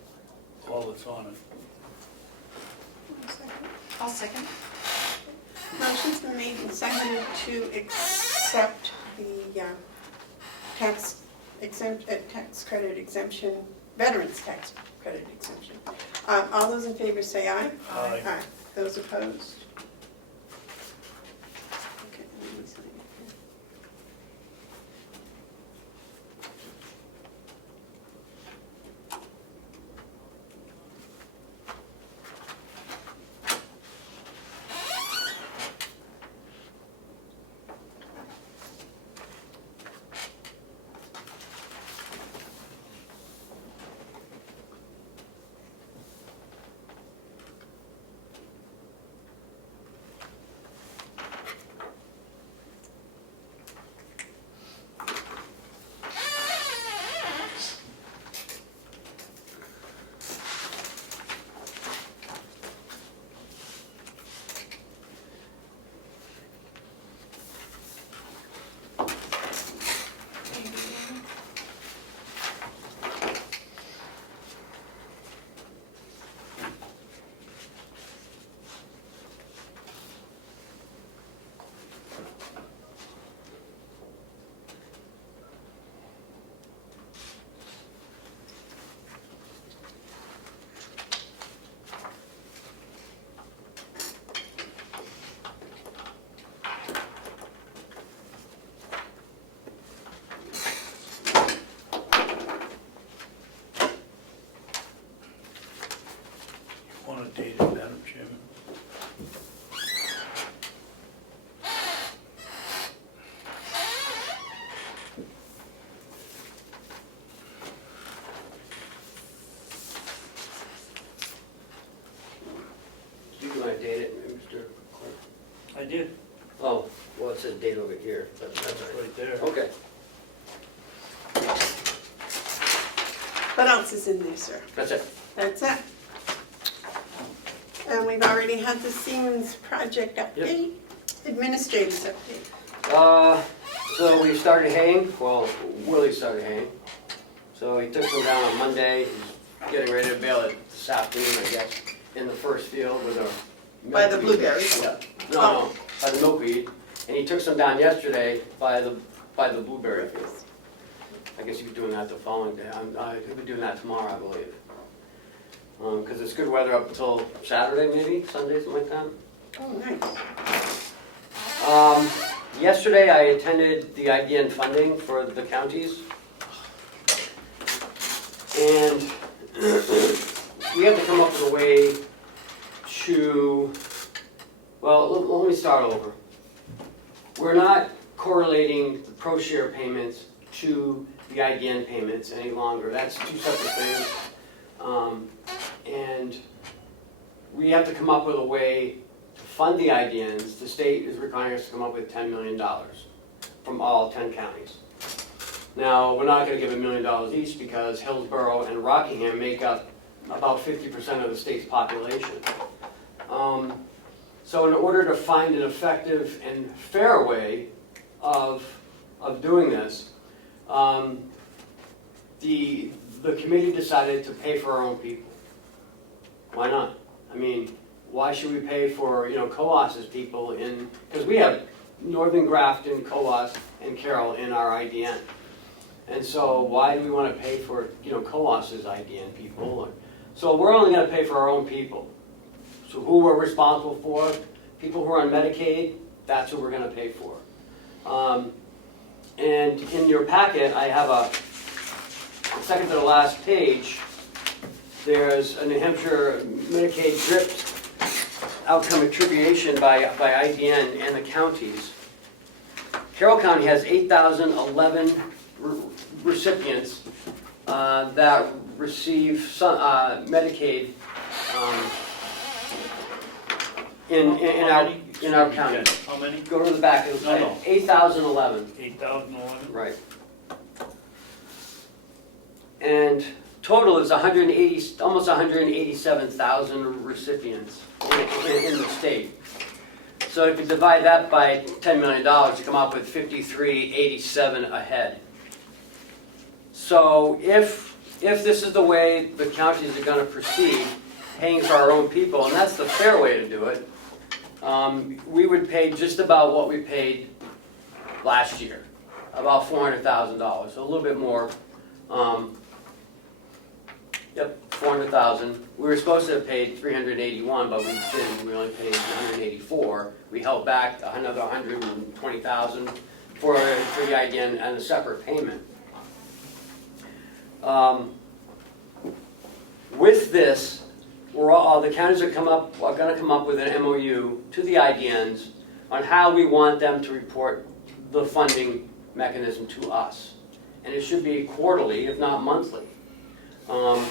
all that's on it. I'll second. Motion's been made and seconded to accept the tax credit exemption, veterans tax credit exemption. All those in favor say aye. Aye. Aye. Those opposed? Okay, let me sign it here. Want to date it, Madam Chairman? Do you want to date it, Mr. Clerk? I did, Oh, well, it says date over here, but that's that's all right. right there. Okay. What else is in there, sir? That's it. That's it. And we've already had the Siemens project update, administrator's update. So we started haying, well, Willie started haying. So he took some down on Monday, he's getting ready to bale it this afternoon, I guess, in the first field with a. By the milkweed. blueberries? Yeah, no, by the milkweed. And he took some down yesterday by the blueberry field. I guess he'll be doing that the following day. He'll be doing that tomorrow, I believe. Because it's good weather up until Saturday, maybe, Sunday, something like that. Oh, nice. Yesterday, I attended the IDN funding for the counties. And we have to come up with a way to, well, let me start over. We're not correlating the pro share payments to the IDN payments any longer. That's two separate things. And we have to come up with a way to fund the IDNs. The state is requiring us to come up with $10 million from all 10 counties. Now, we're not going to give $1 million each because Hillsborough and Rockingham make up about 50% of the state's population. So in order to find an effective and fair way of doing this, the committee decided to pay for our own people. Why not? I mean, why should we pay for, Coas's people in, because we have Northern Grafton, Coas, and Carroll in our IDN. And so why do we want to pay for, Coas's IDN people? So we're only going to pay for our own people. So who we're responsible for, people who are on Medicaid, that's who we're going to pay for. And in your packet, I have a second to the last page. There's a New Hampshire Medicaid DRIP outcome attribution by IDN and the counties. Carroll County has 8,011 recipients that receive some, Medicaid in our county. How many? Go to the back, it'll say No. 8,011. 8,011? Right. And total is almost 187,000 recipients in the state. So if you divide that by $10 million, you come up with 5387 ahead. So if if this is the way the counties are gonna proceed, paying for our own people, and that's the fair way to do it, we would pay just about what we paid last year, about $400,000, so a little bit more. Yep, 400,000. We were supposed to have paid 381, but we didn't. We only paid 184. We held back another 120,000 for the IDN and a separate payment. With this, the counties are going to come up with an MOU to the IDNs on how we want them to report the funding mechanism to us, and it should be quarterly, if not monthly. We're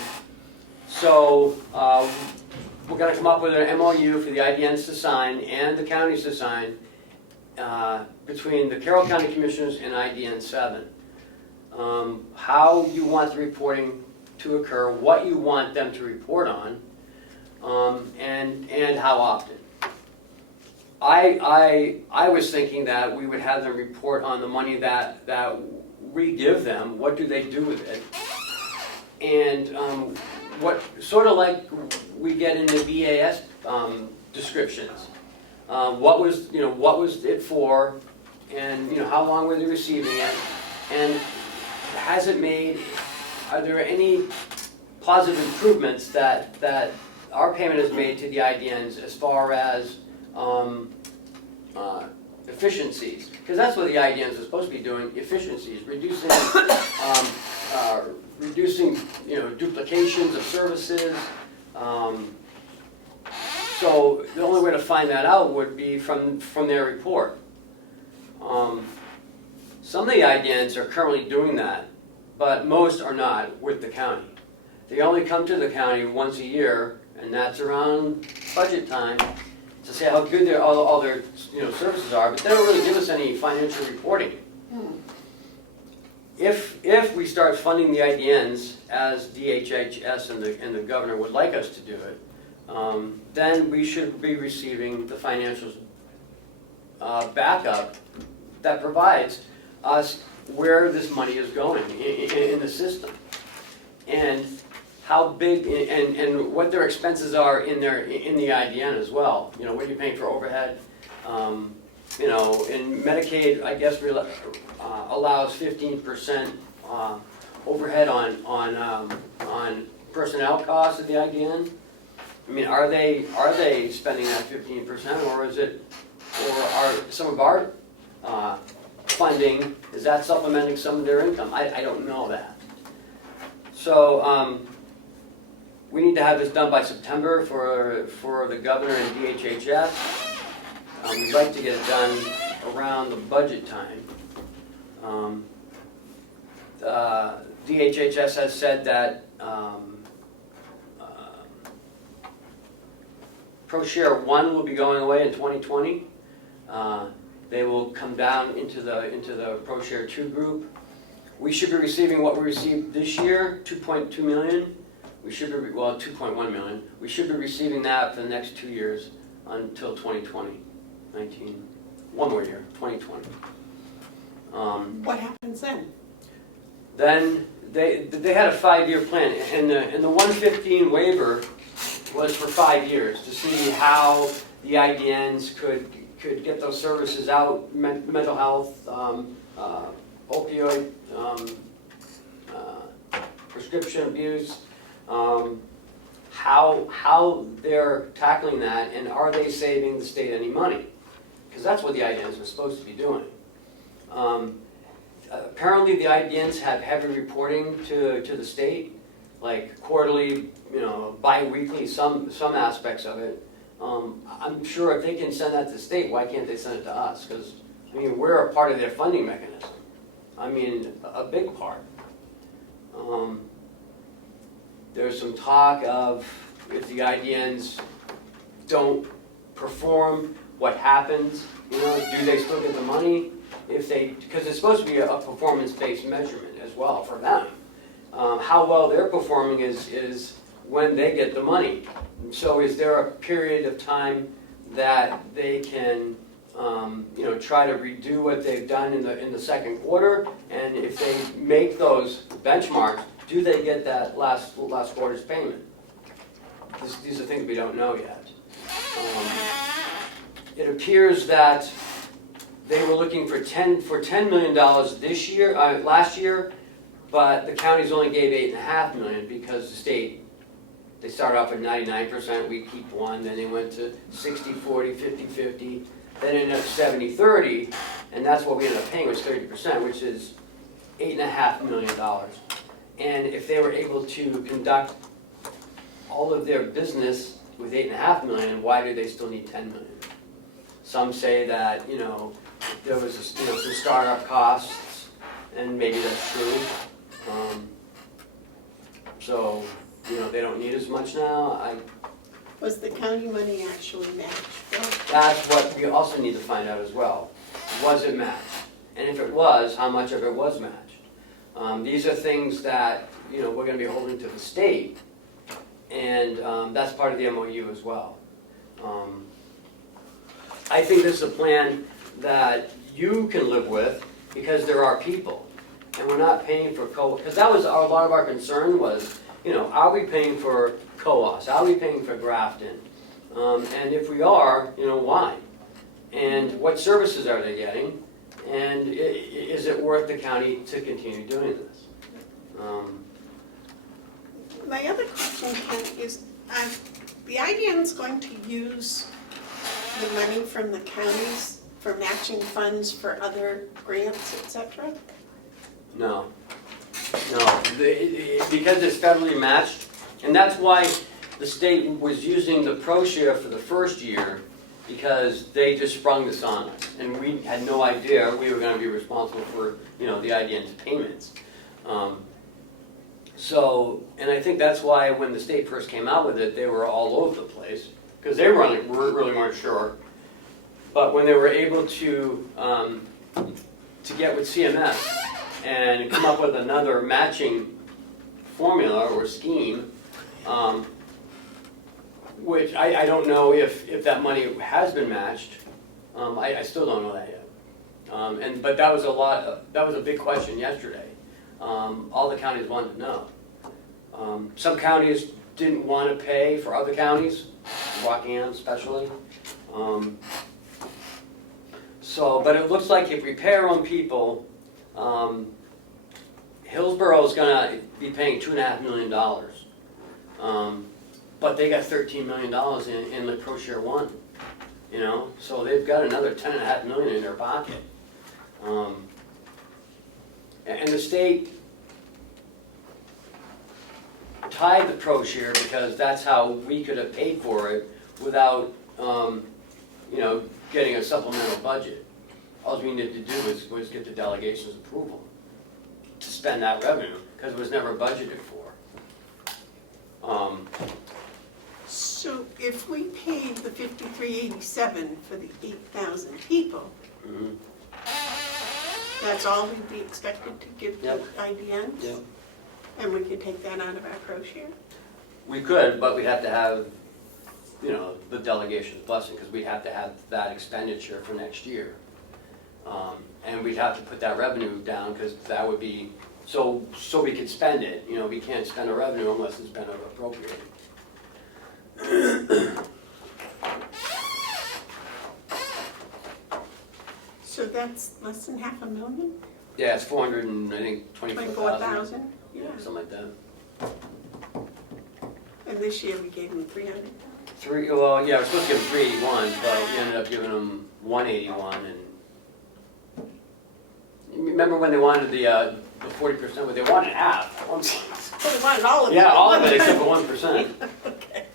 going to come up with an MOU for the IDNs to sign and the counties to sign between the Carroll County Commissioners and IDN 7. How you want the reporting to occur, what you want them to report on, and how often. I was thinking that we would have them report on the money that we give them. What do they do with it? And what sort of like we get in the BAS descriptions. What was it for, and how long were they receiving it, and has it made? Are there any positive improvements that our payment has made to the IDNs as far as efficiencies? Because that's what the IDNs are supposed to be doing: efficiencies, reducing duplications of services. So the only way to find that out would be from their report. Some of the IDNs are currently doing that, but most are not with the county. They only come to the county once a year, and that's around budget time, to say how good all their services are, but they don't really give us any financial reporting. If we start funding the IDNs as DHHS and the governor would like us to do it, then we should be receiving the financial backup that provides us where this money is going in the system, and how big and what their expenses are in the IDN as well. What you're paying for overhead. In Medicaid, I guess allows 15% overhead on personnel costs at the IDN. I mean, are they spending that 15%, or are some of our funding, is that supplementing some of their income? I don't know that. So we need to have this done by September for the governor and DHHS. We'd like to get it done around the budget time. DHHS has said that ProShare 1 will be going away in 2020. They will come down into the ProShare 2 group. We should be receiving what we received this year, 2.2 million. We should be, 2.1 million. We should be receiving that for the next 2 years until 2020, 19, one more year, 2020. What happens then? Then they had a 5-year plan, and the 115 waiver was for 5 years to see how the IDNs could get those services out, mental health, opioid, prescription abuse, how they're tackling that, and are they saving the state any money? Because that's what the IDNs are supposed to be doing. Apparently the IDNs have heavy reporting to the state, like quarterly, bi-weekly, some aspects of it. I'm sure if they can send that to the state, why can't they send it to us? Because, we're a part of their funding mechanism. A big part. There's some talk of if the IDNs don't perform, what happens? Do they still get the money? Because it's supposed to be a performance-based measurement as well for them. How well they're performing is when they get the money. So is there a period of time that they can try to redo what they've done in the second quarter? And if they make those benchmarks, do they get that last quarter's payment? These are things we don't know yet. It appears that they were looking for $10 million this year, last year, but the counties only gave $8.5 million because the state, they started off at 99%, we keep one, then they went to 60-40, 50-50, then ended up 70-30, and that's what we ended up paying was 30%, which is $8.5 million. And if they were able to conduct all of their business with $8.5 million, why do they still need $10 million? Some say that, there was some startup costs, and maybe that's true. So, they don't need as much now. Was the county money actually matched? That's what we also need to find out as well. Was it matched? And if it was, how much of it was matched? These are things that, we're going to be holding to the state, and that's part of the MOU as well. I think this is a plan that you can live with because there are people, and we're not paying for because that was a lot of our concern was, are we paying for co-ops? Are we paying for Grafton? And if we are, why? And what services are they getting? And is it worth the county to continue doing this? My other question, Ken, is the IDN's going to use the money from the counties for matching funds for other grants, etc.? No. Because it's federally matched, and that's why the state was using the pro share for the first year, because they just sprung this on us, and we had no idea we were going to be responsible for, the IDN's payments. And I think that's why when the state first came out with it, they were all over the place, because they really weren't sure. But when they were able to get with CMS and come up with another matching formula or scheme, which I don't know if that money has been matched. I still don't know that yet. But that was a big question yesterday. All the counties wanted to know. Some counties didn't want to pay for other counties, Rockingham especially. But it looks like if we pay our own people, Hillsborough is going to be paying $2.5 million. But they got $13 million in the Pro Share 1, so they've got another $10.5 million in their pocket. And the state tied the Pro Share because that's how we could have paid for it without, getting a supplemental budget. All we needed to do was get the delegation's approval to spend that revenue because it was never budgeted for. So if we paid the $53.87 for the 8,000 people, that's all we'd be expected to give to IDNs? Yep. And we could take that out of our pro share? We could, but we'd have to have, the delegation's blessing, because we'd have to have that expenditure for next year. And we'd have to put that revenue down, because that would be, so we could spend it. We can't spend a revenue unless it's been appropriated. So that's less than $500,000? Yeah, it's 24,000. 24,000? Yeah, something like that. And this year we gave them 300,000? We're supposed to give them 381, but we ended up giving them 181. And remember when they wanted the 40%? Well, they wanted half. Well, they wanted all of it. Yeah, all of it except for 1%. Okay.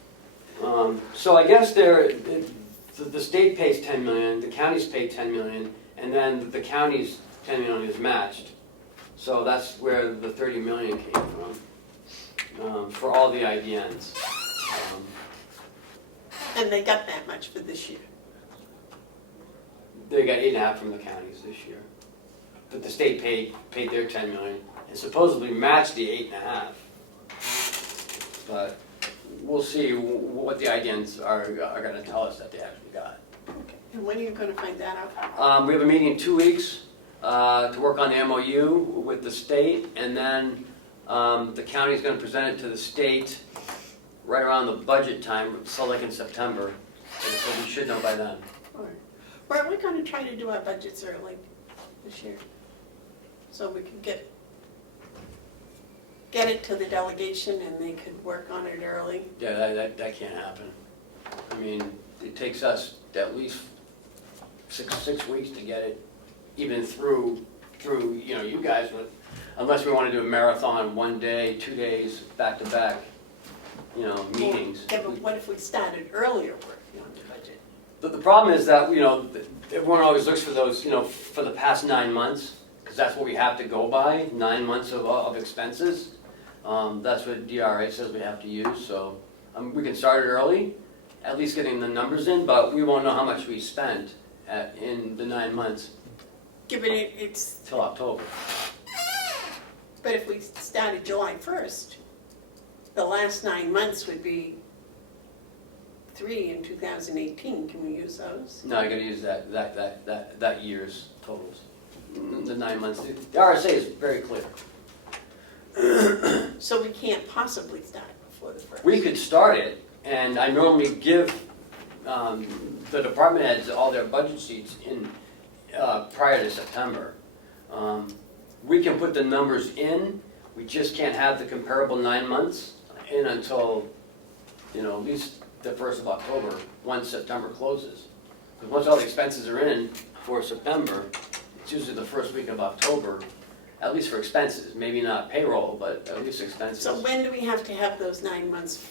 So I guess the state pays $10 million, the counties pay $10 million, and then the county's $10 million is matched. So that's where the $30 million came from, for all the IDNs. And they got that much for this year? They got 8.5 from the counties this year. But the state paid their $10 million and supposedly matched the 8.5. But we'll see what the IDNs are going to tell us that they actually got. Okay. And when are you going to find that out? We have a meeting in 2 weeks to work on the MOU with the state, and then The county's gonna present it to the state right around the budget time, so like in September, and so we should know by then. We're gonna try to do our budgets early this year, so we can get it to the delegation and they could work on it early. Yeah, that can't happen. I mean, it takes us at least six weeks to get it, even through, you guys, unless we wanna do a marathon 1 day, 2 days, back to back, meetings. Yeah, but what if we started earlier working on the budget? The problem is that, everyone always looks for those, for the past 9 months, because that's what we have to go by, 9 months of expenses. That's what DRA says we have to use, so we can start it early, at least getting the numbers in, but we won't know how much we spent in the 9 months Given it's, till October. but if we started July 1st, the last 9 months would be 3 in 2018. Can we use those? No, I gotta use that year's totals, the 9 months. The RSA is very clear. So we can't possibly start before the 1st. We could start it, and I normally give the department heads all their budget sheets in prior to September. We can put the numbers in, we just can't have the comparable 9 months in until, at least the 1st of October, once September closes. Because once all the expenses are in for September, it's usually the first week of October, at least for expenses, maybe not payroll, but at least expenses. So when do we have to have those 9 months?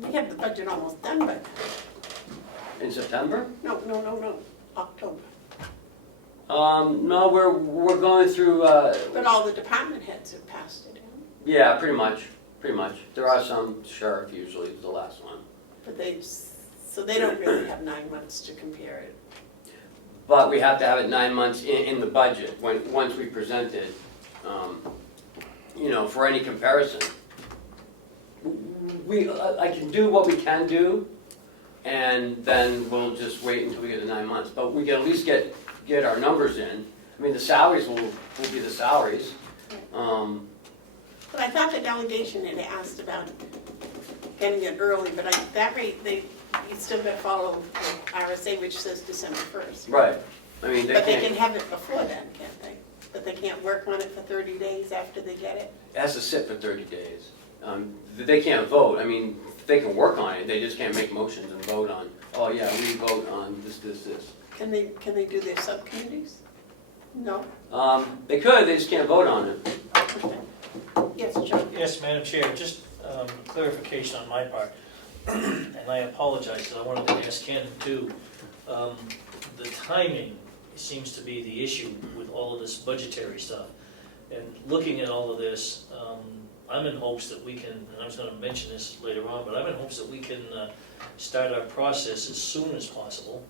We have the budget almost done, but, In September? no, October. No, we're going through, But all the department heads have passed it in. yeah, pretty much. There are some, sheriff usually is the last one. But so they don't really have 9 months to compare it. But we have to have it 9 months in the budget, once we present it, for any comparison. I can do what we can do, and then we'll just wait until we get the 9 months. But we can at least get our numbers in. I mean, the salaries will be the salaries. But I thought the delegation had asked about getting it early, but at that rate, you still gotta follow the RSA, which says December 1st. Right. I mean, But they can have it before then, can't they? But they can't work on it for 30 days after they get it? It has to sit for 30 days. They can't vote. I mean, they can work on it, they just can't make motions and vote on, oh yeah, we vote on this. Can they do their subcommittees? No? They could, they just can't vote on it. Okay. Yes, Joe? Yes, Madam Chair, just clarification on my part, and I apologize, because I wanted to ask Ken too. The timing seems to be the issue with all of this budgetary stuff. And looking at all of this, I'm in hopes that we can, and I was going to mention this later on, but I'm in hopes that we can start our process as soon as possible,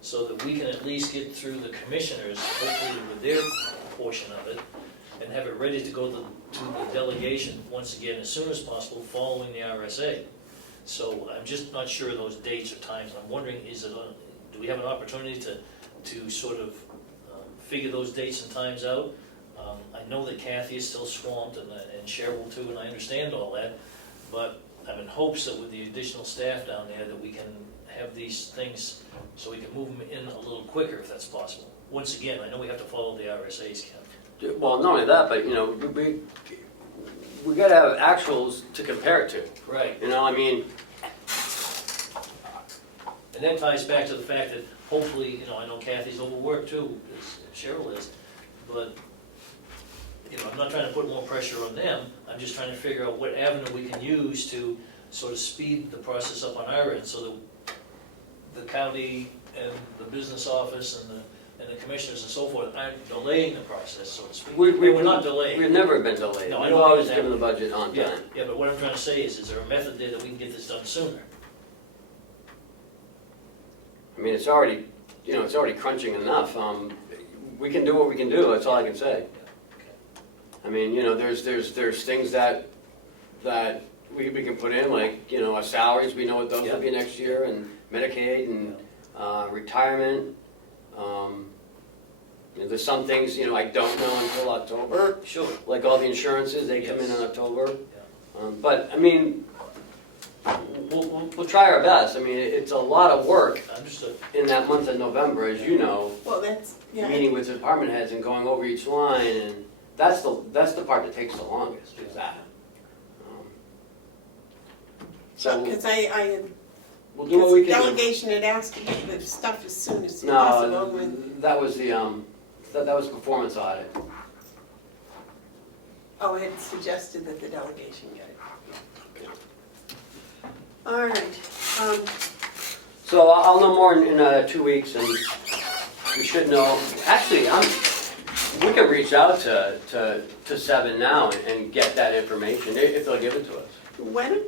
so that we can at least get through the commissioners, hopefully with their portion of it, and have it ready to go to the delegation, once again, as soon as possible, following the RSA. So I'm just not sure of those dates or times. I'm wondering, do we have an opportunity to sort of figure those dates and times out? I know that Kathy is still swamped, and Cheryl too, and I understand all that, but I'm in hopes that with the additional staff down there, that we can have these things so we can move them in a little quicker if that's possible. Once again, I know we have to follow the RSA's, Ken. Well, not only that, but, we gotta have actuals to compare it to. Right. I mean, And that ties back to the fact that hopefully, I know Kathy's overworked too, as Cheryl is, but, I'm not trying to put more pressure on them. I'm just trying to figure out what avenue we can use to sort of speed the process up on our end, so that the county and the business office and the commissioners and so forth aren't delaying the process, so to speak. We're not delaying. we've never been delayed. No, I We've don't always mean that. given the budget on Yeah, time. yeah, but what I'm trying to say is there a method there that we can get this done sooner? I mean, it's already crunching enough. We can do what we can do, that's all I can say. I mean, there's things that we can put in, like, our salaries, we know what those will be next year, and Medicaid, and retirement, There's some things, I don't know until October, Sure. like all the insurances, they come in Yes. in October. But, I mean, we'll try our best. I mean, it's a lot of work Understood. in that month of November, as you know, Well, that's, yeah. meeting with the department heads and going over each line, and that's the part that takes the longest, is that. So Because I we'll do what we can do. delegation had asked to get the stuff as soon as possible. No, when- that was the, that was performance audit. Oh, it suggested that the delegation get it. All right, So I'll know more in 2 weeks, and we should know, actually, we can reach out to Seven now and get that information, if they'll give it to us. why don't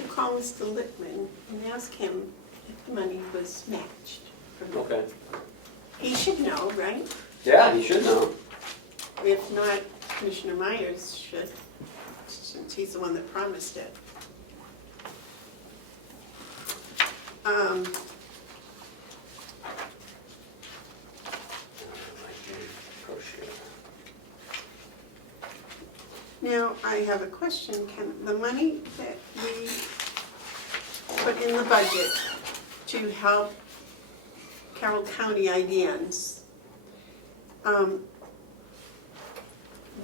you call Mr. Lippman and ask him if the money was matched? Okay. He should know, right? Yeah, you should know. If not, Commissioner Myers should, since he's the one that promised it. Now, I have a question. Can the money that we put in the budget to help Carroll County IDNs,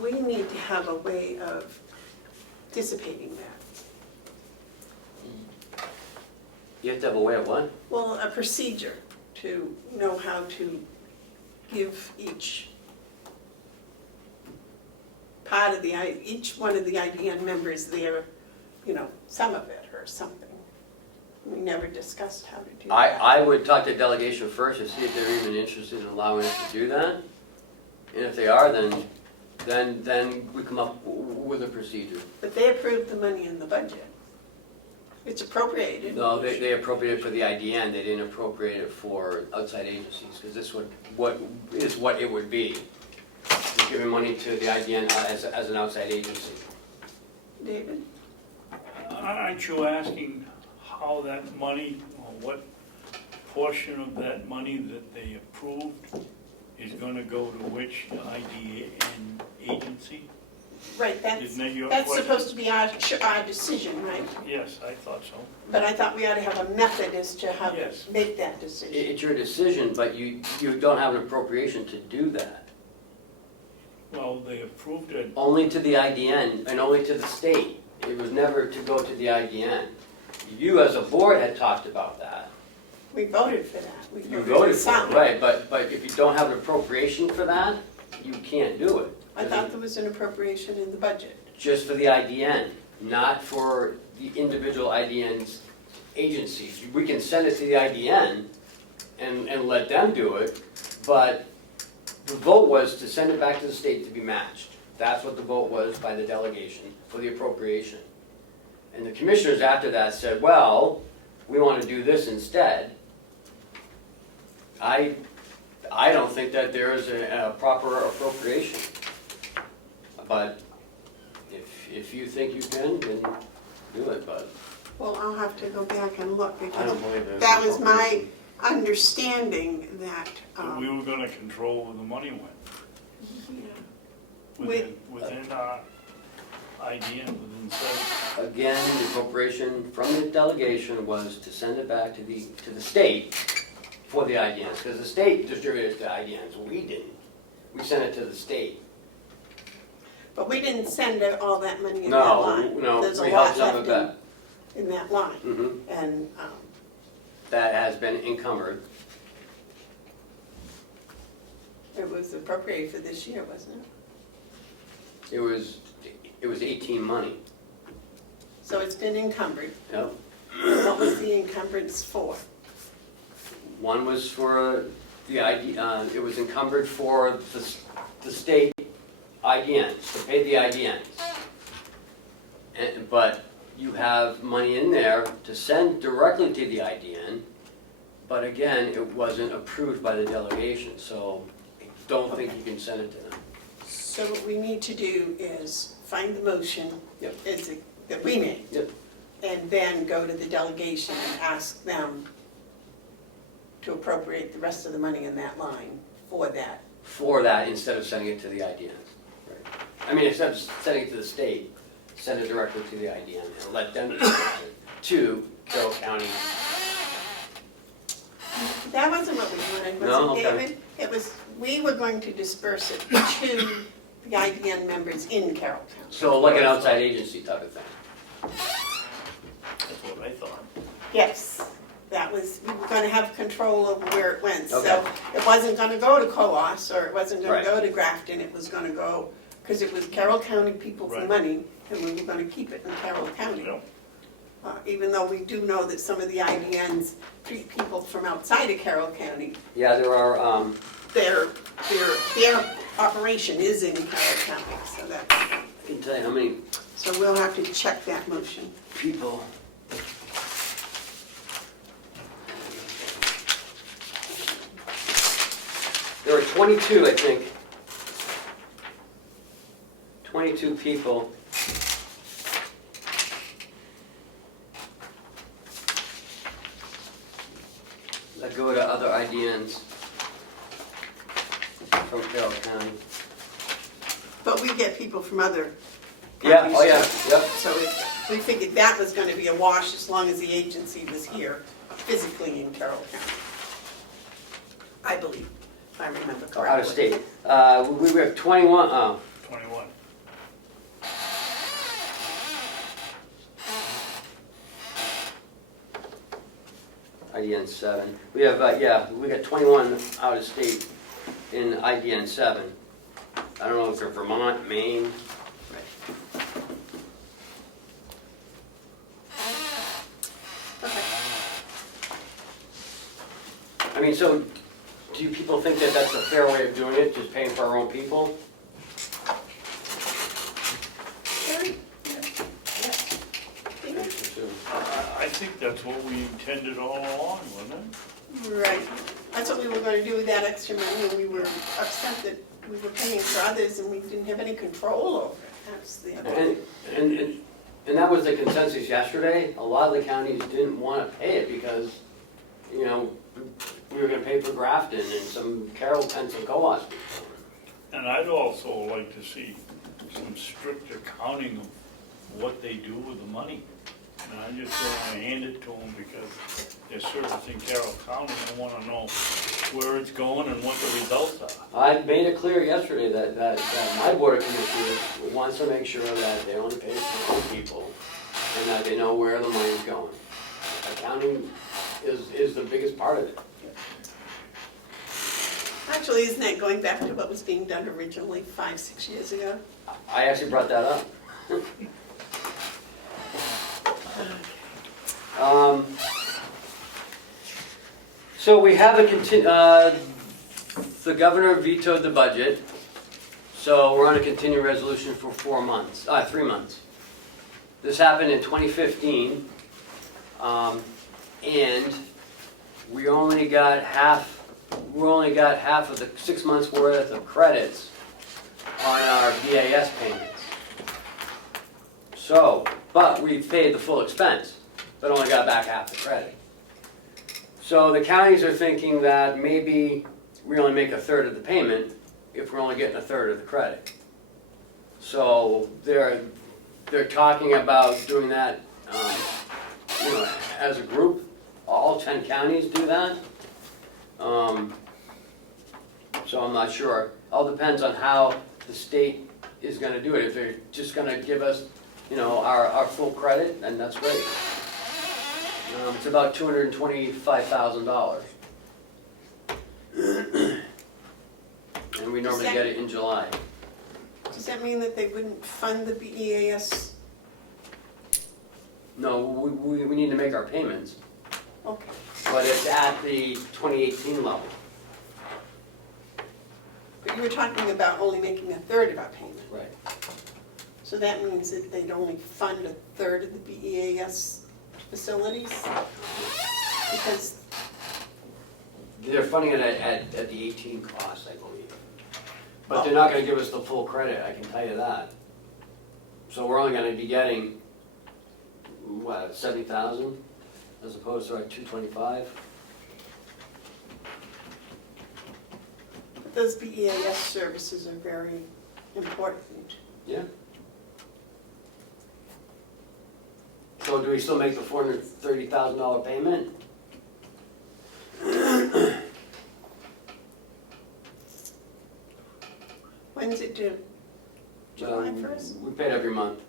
we need to have a way of dissipating that. You have to have a way of what? Well, a procedure to know how to give each part of each one of the IDN members their, some of it or something. We never discussed how to do that. I would talk to delegation first to see if they're even interested in allowing us to do that. And if they are, then we come up with a procedure. But they approved the money in the budget. It's appropriated. No, they appropriated for the IDN, they didn't appropriate it for outside agencies, because this what it would be. You're giving money to the IDN as an outside agency. David? Aren't you asking how that money, or what portion of that money that they approved is gonna go to which IDN agency? Right, Isn't that your that's question? supposed to be our decision, right? Yes, I thought so. But I thought we ought to have a method as to how to Yes. make that decision. It's your decision, but you don't have an appropriation to do that. Well, they approved it, Only to the IDN and only to the state. It was never to go to the IDN. You as a board had talked about that. We voted for that. We You voted for some. it, right, but if you don't have an appropriation for that, you can't do it. I thought there was an appropriation in the budget. Just for the IDN, not for the individual IDN's agencies. We can send it to the IDN and let them do it, but the vote was to send it back to the state to be matched. That's what the vote was by the delegation for the appropriation. And the commissioners after that said, well, we want to do this instead. I don't think that there is a proper appropriation. But if you think you can, then do it, but Well, I'll have to go back and look I because don't believe there's. that an was my appropriation. understanding that, that we were gonna control where the money went, within our IDN, within SED. Again, the appropriation from the delegation was to send it back to the state for the IDNs, because the state distributed it to IDNs, we didn't. We sent it to the state. but we didn't send all that money in that line. No, There's a we held lot some left of that. in that line. Mhm. And, That has been encumbered. it was appropriated for this year, wasn't it? It was 18 money. So it's been encumbered. Yep. What was the encumbrance for? One was for the it was encumbered for the state IDNs, to pay the IDNs. But you have money in there to send directly to the IDN, but again, it wasn't approved by the delegation, so I don't think you can send it to them. So what we need to do is find the motion Yep. that we made. Yep. And then go to the delegation and ask them to appropriate the rest of the money in that line for that for that instead of sending it to the IDNs. I mean, instead of sending it to the state, send it directly to the IDN and let them disperse it to Carroll County. That wasn't what we wanted, No, was it, okay. David? It was, we were going to disperse it to the IDN members in Carroll County. So like an outside agency type of thing. That's what I thought. Yes, that was, we were gonna have control over where it went. So Okay. it wasn't gonna go to Coos, or it wasn't gonna Right. go to Grafton, it was gonna go, because it was Carroll County people for Right. money, and we were gonna keep it in Carroll County. Yep. Even though we do know that some of the IDNs treat people from outside of Carroll County, Yeah, there are, their operation is in Carroll County, so that, I can tell you how many so we'll have to check that motion. people. There were 22, I think. 22 people. That go to other IDNs from Carroll County. But we get people from other Yeah, counties oh yeah, too. yep. So we figured that was gonna be a wash as long as the agency was here physically in Carroll County. I believe, if I remember correctly. Out of state. We have 21, 21. IDN 7. We have, yeah, we got 21 out of state in IDN 7. I don't know if they're Vermont, Maine. Okay. I mean, so do you people think that that's a fair way of doing it, just paying for our own people? Sherry? I think that's what we intended all along, wasn't it? Right, that's what we were gonna do with that extra money, and we were upset that we were paying for others and we didn't have any control over it. That's the other. And that was the consensus yesterday. A lot of the counties didn't want to pay it because, you know, we were going to pay for Grafton and some Carroll and some co-ops. And I'd also like to see some strict accounting of what they do with the money. And I just don't want to hand it to them because they're servicing Carroll County. I want to know where it's going and what the results are. I made it clear yesterday that my board of commissioners wants to make sure that they only pay for their own people and that they know where the money's going. Accounting is the biggest part of it. Actually, isn't that going back to what was being done originally 5-6 years ago? I actually brought that up. So we have the governor vetoed the budget, so we're on a continuing resolution for 3 months. This happened in 2015, and we only got half of the 6 months worth of credits on our VAS payments. So, but we paid the full expense, but only got back half the credit. So the counties are thinking that maybe we only make a third of the payment if we're only getting a third of the credit. So they're talking about doing that, you know, as a group. All 10 counties do that. So I'm not sure. All depends on how the state is going to do it. If they're just going to give us, you know, our full credit, then that's great. It's about $225,000. And we normally get it in July. Does that mean that they wouldn't fund the BEAS? No, we need to make our payments, Okay. but it's at the 2018 level. But you were talking about only making a third of our payment. Right. So that means that they'd only fund a third of the BEAS facilities? Because, They're funding it at the 18 cost, I believe. But they're not going to give us the full credit, I can tell you that. So we're only going to be getting, what, 70,000 as opposed to our 225? Those BEAS services are very important. Yeah. So do we still make the $430,000 payment? When's it due? July 1st? We pay it every month.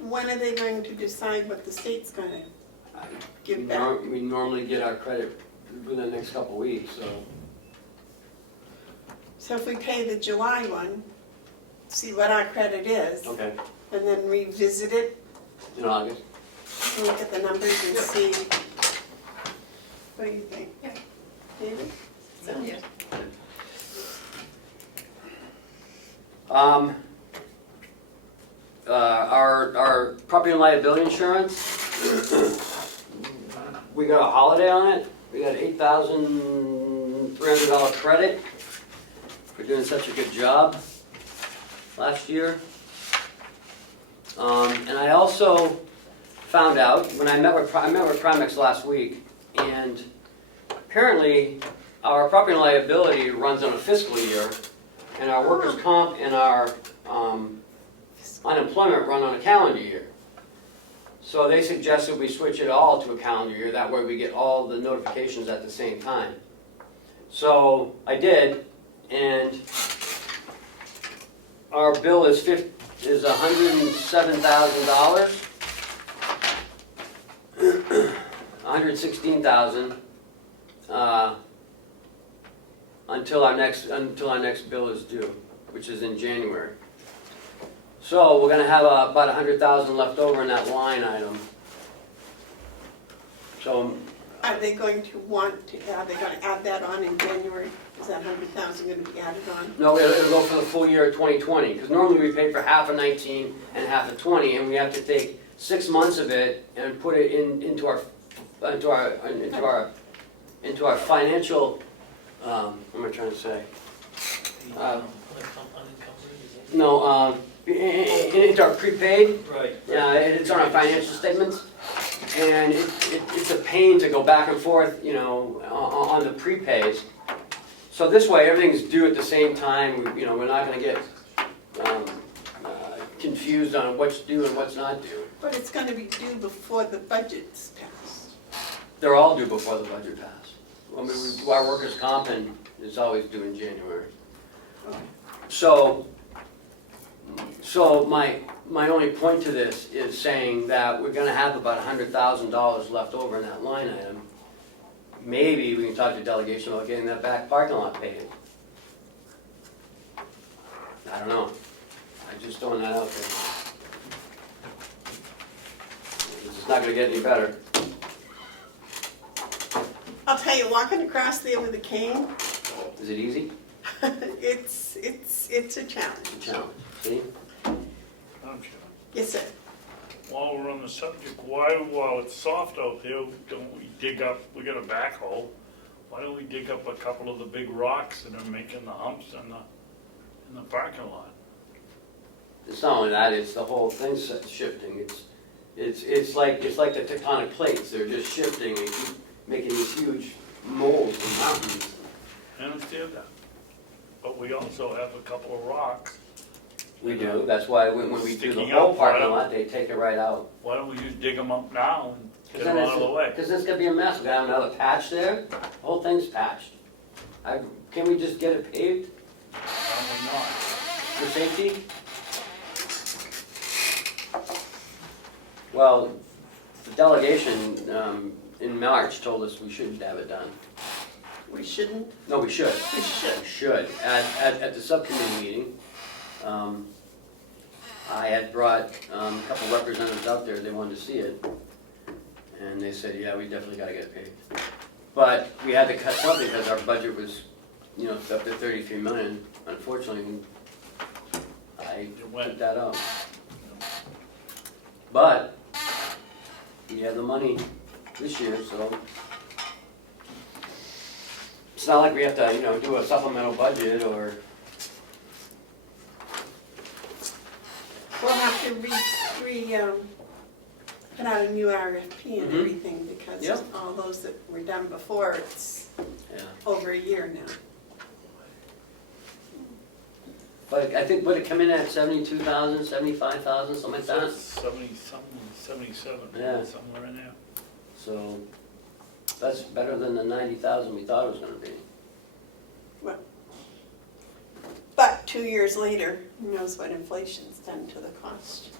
When are they going to decide what the state's gonna give back? We normally get our credit within the next couple of weeks, so. So if we pay the July one, see what our credit is, Okay, and then revisit it, in August. look at the numbers and see. What do you think? Yeah. David? So- Yes. Our property and liability insurance, we got a holiday on it. We got $8,300 credit for doing such a good job last year. And I also found out, when I met with Primex last week, and apparently our property and liability runs on a fiscal year, and our workers' comp and our unemployment run on a calendar year. So they suggested we switch it all to a calendar year, that way we get all the notifications at the same time. So I did, and our bill is $107,000. $116,000 until our next bill is due, which is in January. So we're gonna have about $100,000 left over in that line item. So Are they going to add that on in January? Is that 100,000 gonna be added on? no, it'll go for the full year of 2020, because normally we pay for half of 19 and half of 20, and we have to take 6 months of it and put it into our financial. What am I trying to say? No, into our prepaid. Right. Yeah, it's on our financial statements, and it's a pain to go back and forth, on the prepays. So this way, everything's due at the same time. We're not going to get confused on what's due and what's not due. But it's gonna be due before the budget's passed. They're all due before the budget passed. I mean, we do our workers' comp, and it's always due in January. So my only point to this is saying that we're gonna have about $100,000 left over in that line item. Maybe we can talk to delegation about getting that back parking lot paid. I don't know. I'm just throwing that out there. It's not gonna get any better. I'll tell you, walking across there with a cane, Is it easy? it's a challenge. It's a challenge. See? I'm sure. Yes, sir. While we're on the subject, while it's soft out there, don't we dig up, we got a backhoe, why don't we dig up a couple of the big rocks that are making the humps in the parking lot? It's not only that, it's the whole thing's shifting. It's like the tectonic plates. They're just shifting and keep making these huge moles and mountains. I understand that. But we also have a couple of rocks. We do. That's why when we do the Sticking whole out, parking lot, they take it right out. Why don't we just dig them up now and get them out of the way? Because it's gonna be a mess. We got another patch there. The whole thing's patched. Can we just get it paved Probably not. for safety? Well, the delegation in March told us we shouldn't have it done. We shouldn't. No, we should. We should. We should. At the subcommittee meeting, I had brought a couple representatives out there, they wanted to see it. And they said, yeah, we definitely gotta get it paved. But we had to cut something because our budget was, up to 33 million. Unfortunately, I took that out. But we have the money this year, so it's not like we have to, do a supplemental budget or. We'll have to put out a new RFP and Mhm. everything because Yep. all those that were done before, Yeah. over a year now. But I think, would it come in at 72,000, 75,000, something like that? 70-something, 77, Yeah. somewhere in there. So that's better than the 90,000 we thought it was gonna be. But 2 years later, who knows what inflation's done to the cost.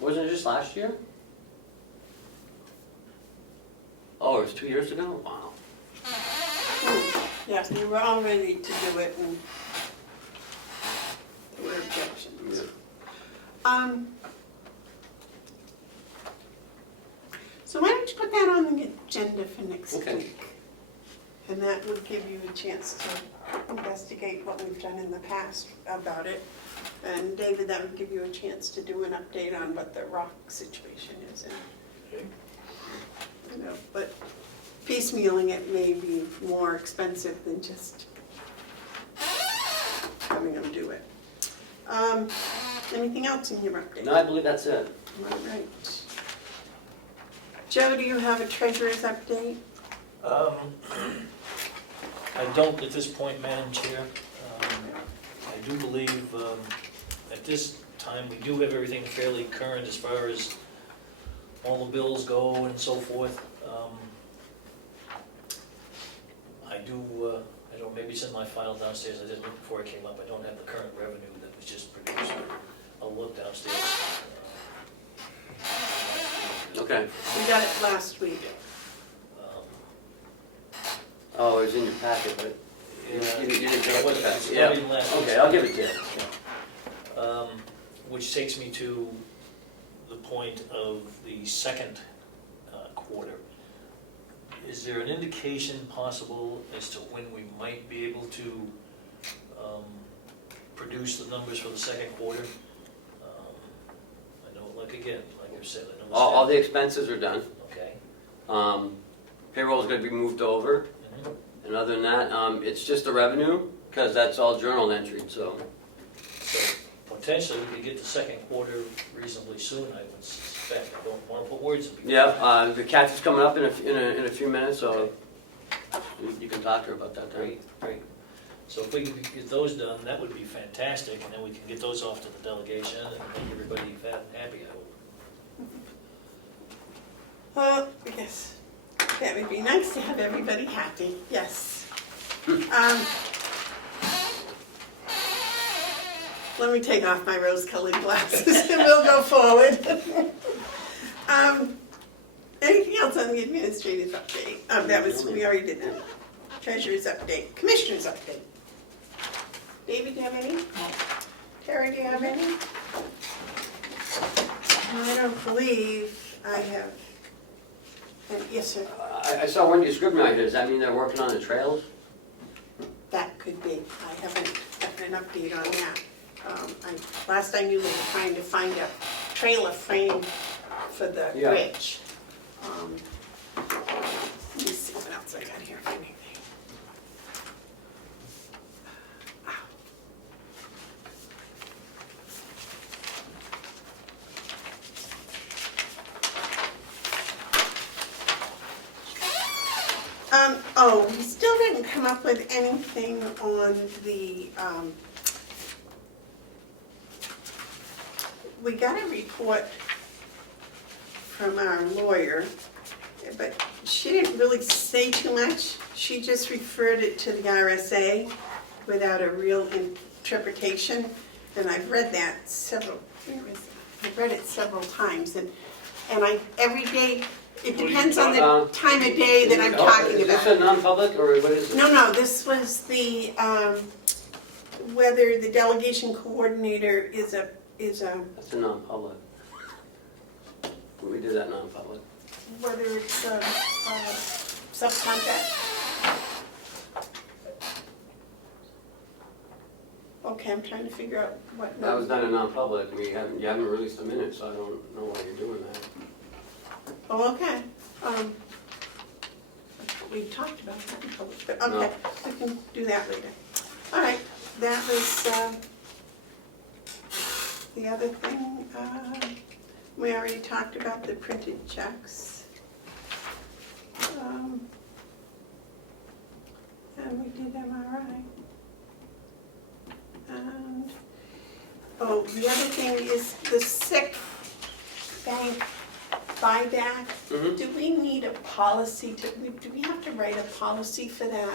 Wasn't it just last year? Oh, it was 2 years ago? Wow. Yeah, you were all ready to do it and there were objections. So why don't you put that on the agenda for next Okay. week? And that would give you a chance to investigate what we've done in the past about it. And David, that would give you a chance to do an update on what the rock situation is. Okay. You know, but piecemealing it may be more expensive than just having them do it. Anything else in your update? No, I believe that's it. All right. Joe, do you have a treasurer's update? I don't at this point, Madam Chair. I do believe at this time, we do have everything fairly current as far as all the bills go and so forth. I don't, maybe it's in my file downstairs, I didn't look before I came up, I don't have the current revenue that was just produced. I'll look downstairs. Okay. We got it last week. Oh, it was in your packet, but you didn't get it. It's Yeah. not in last week's Okay, I'll give it to you. Which takes me to the point of the second quarter. Is there an indication possible as to when we might be able to produce the numbers for the second quarter? I know, like again, like I said, I know. All the expenses are done. Okay. Payroll's gonna be moved over. And other than that, it's just the revenue, because that's all journal entry, so. So potentially, we could get the second quarter reasonably soon, I would suspect. I don't want to put words in people's mouths. Yeah, the Kathy's coming up in a few minutes, so you can talk to her about that then. Great. So if we can get those done, that would be fantastic, and then we can get those off to the delegation and make everybody happy, I hope. Well, yes, that would be nice to have everybody happy, yes. Let me take off my rose-colored glasses and we'll go forward. Anything else on the administrative update? We already did that. Treasurer's update, commissioner's update. David, do you have any? Terry, do you have any? I don't believe I have. Yes, sir. I saw one you scribbling. Does that mean they're working on the trails? That could be. I haven't gotten an update on that. Last I knew, they were trying to find a trailer frame for the Yeah. bridge. Let me see what else I got here. We still didn't come up with anything on the, we got a report from our lawyer, but she didn't really say too much. She just referred it to the RSA without a real interpretation, and I've read that I've read it several times, and every day, it depends on the time of day that I'm talking Is this a about. non-public, or what is it? No, this was the, whether the delegation coordinator is a, That's a non-public. We did that non-public. whether it's a subcontract. Okay, I'm trying to figure out what. That was done in non-public. You haven't released the minutes, so I don't know why you're doing that. Oh, okay. We talked about that in public, but okay, we can do that later. All right, that was, the other thing, we already talked about the printed checks. And we did MRI. And, oh, the other thing is the sick bank buyback. Mhm. Do we need a policy do we have to write a policy for that?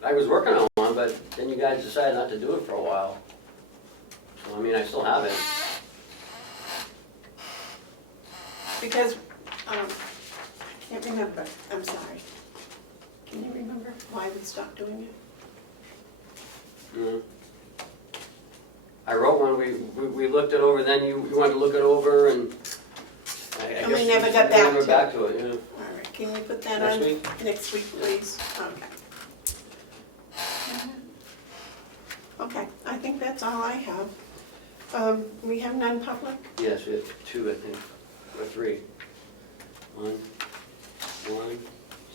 I was working on one, but then you guys decided not to do it for a while. So, I mean, I still have it. Because, I can't remember, I'm sorry. Can you remember why we stopped doing it? Mm. I wrote one, we looked it over, then you wanted to look it over, and I And we guess never got never back to it, yeah. All right, can you put that Next on? week? Next week, please, okay. Okay, I think that's all I have. We have non-public? Yes, we have two, I think, or three. One,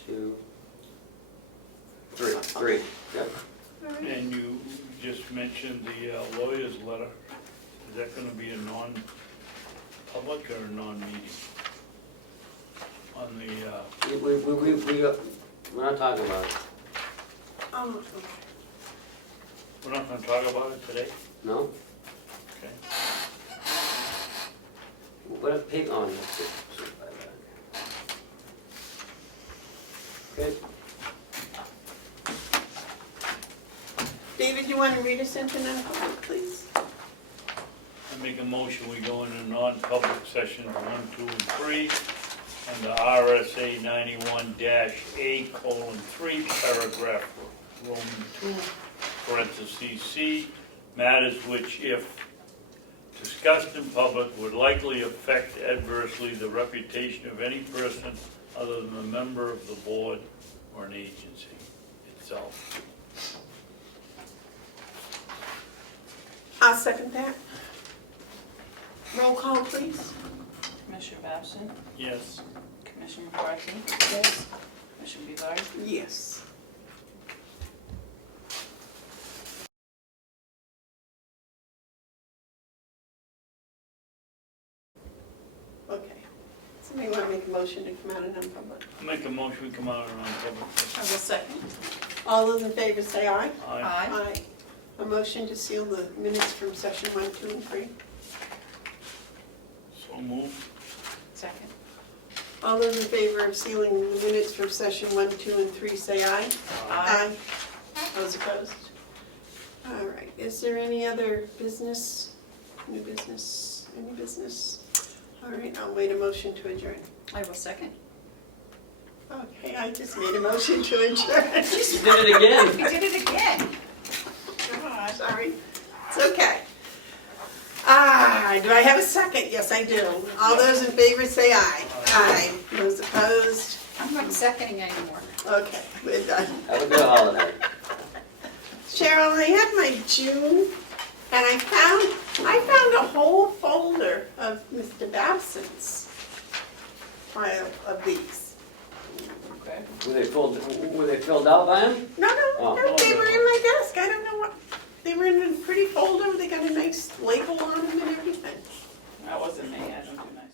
two, three, yep. All right. And you just mentioned the lawyer's letter. Is that gonna be a non-public or a non-meeting? On the, We're not talking about it, Oh, okay. we're not gonna talk about it today? no? Okay. What a pig on it. Okay, David, you want to read us into non-public, please? I make a motion, we go into non-public session 1, 2, and 3, under RSA 91-A:3, paragraph Roman 2, parentheses C, matters which, if discussed in public, would likely affect adversely the reputation of any person other than a member of the board or an agency itself. I'll second that. Roll call, please. Commissioner Babson, Yes. Commissioner McCarthy, Yes. Commissioner Bevard. Yes. Okay. Somebody want to make a motion to come out of non-public? I make a motion, we come out of non-public I will session. second. All those in favor say aye. Aye. Aye. A motion to seal the minutes from session 1, 2, and 3. So moved. Second. All those in favor of sealing the minutes from session 1, 2, and 3 say aye. Aye. Those opposed? All right, is there any other business, new business, any business? All right, I'll wait a motion to adjourn. I will second. Okay, I just made a motion to adjourn. you did it again. We did it again. Gosh, sorry, it's okay. Do I have a second? Yes, I do. All those in favor say aye. Aye. Those opposed? I'm not seconding anymore. Okay, we're done. Have a good holiday. Cheryl, I had my June, and I found a whole folder of Mr. Babson's file of these. Okay. Were they filled out by him? No, Oh. they were in my desk. I don't know what, they were in a pretty folder. They got a nice label on them and everything. That wasn't me, I don't do nice.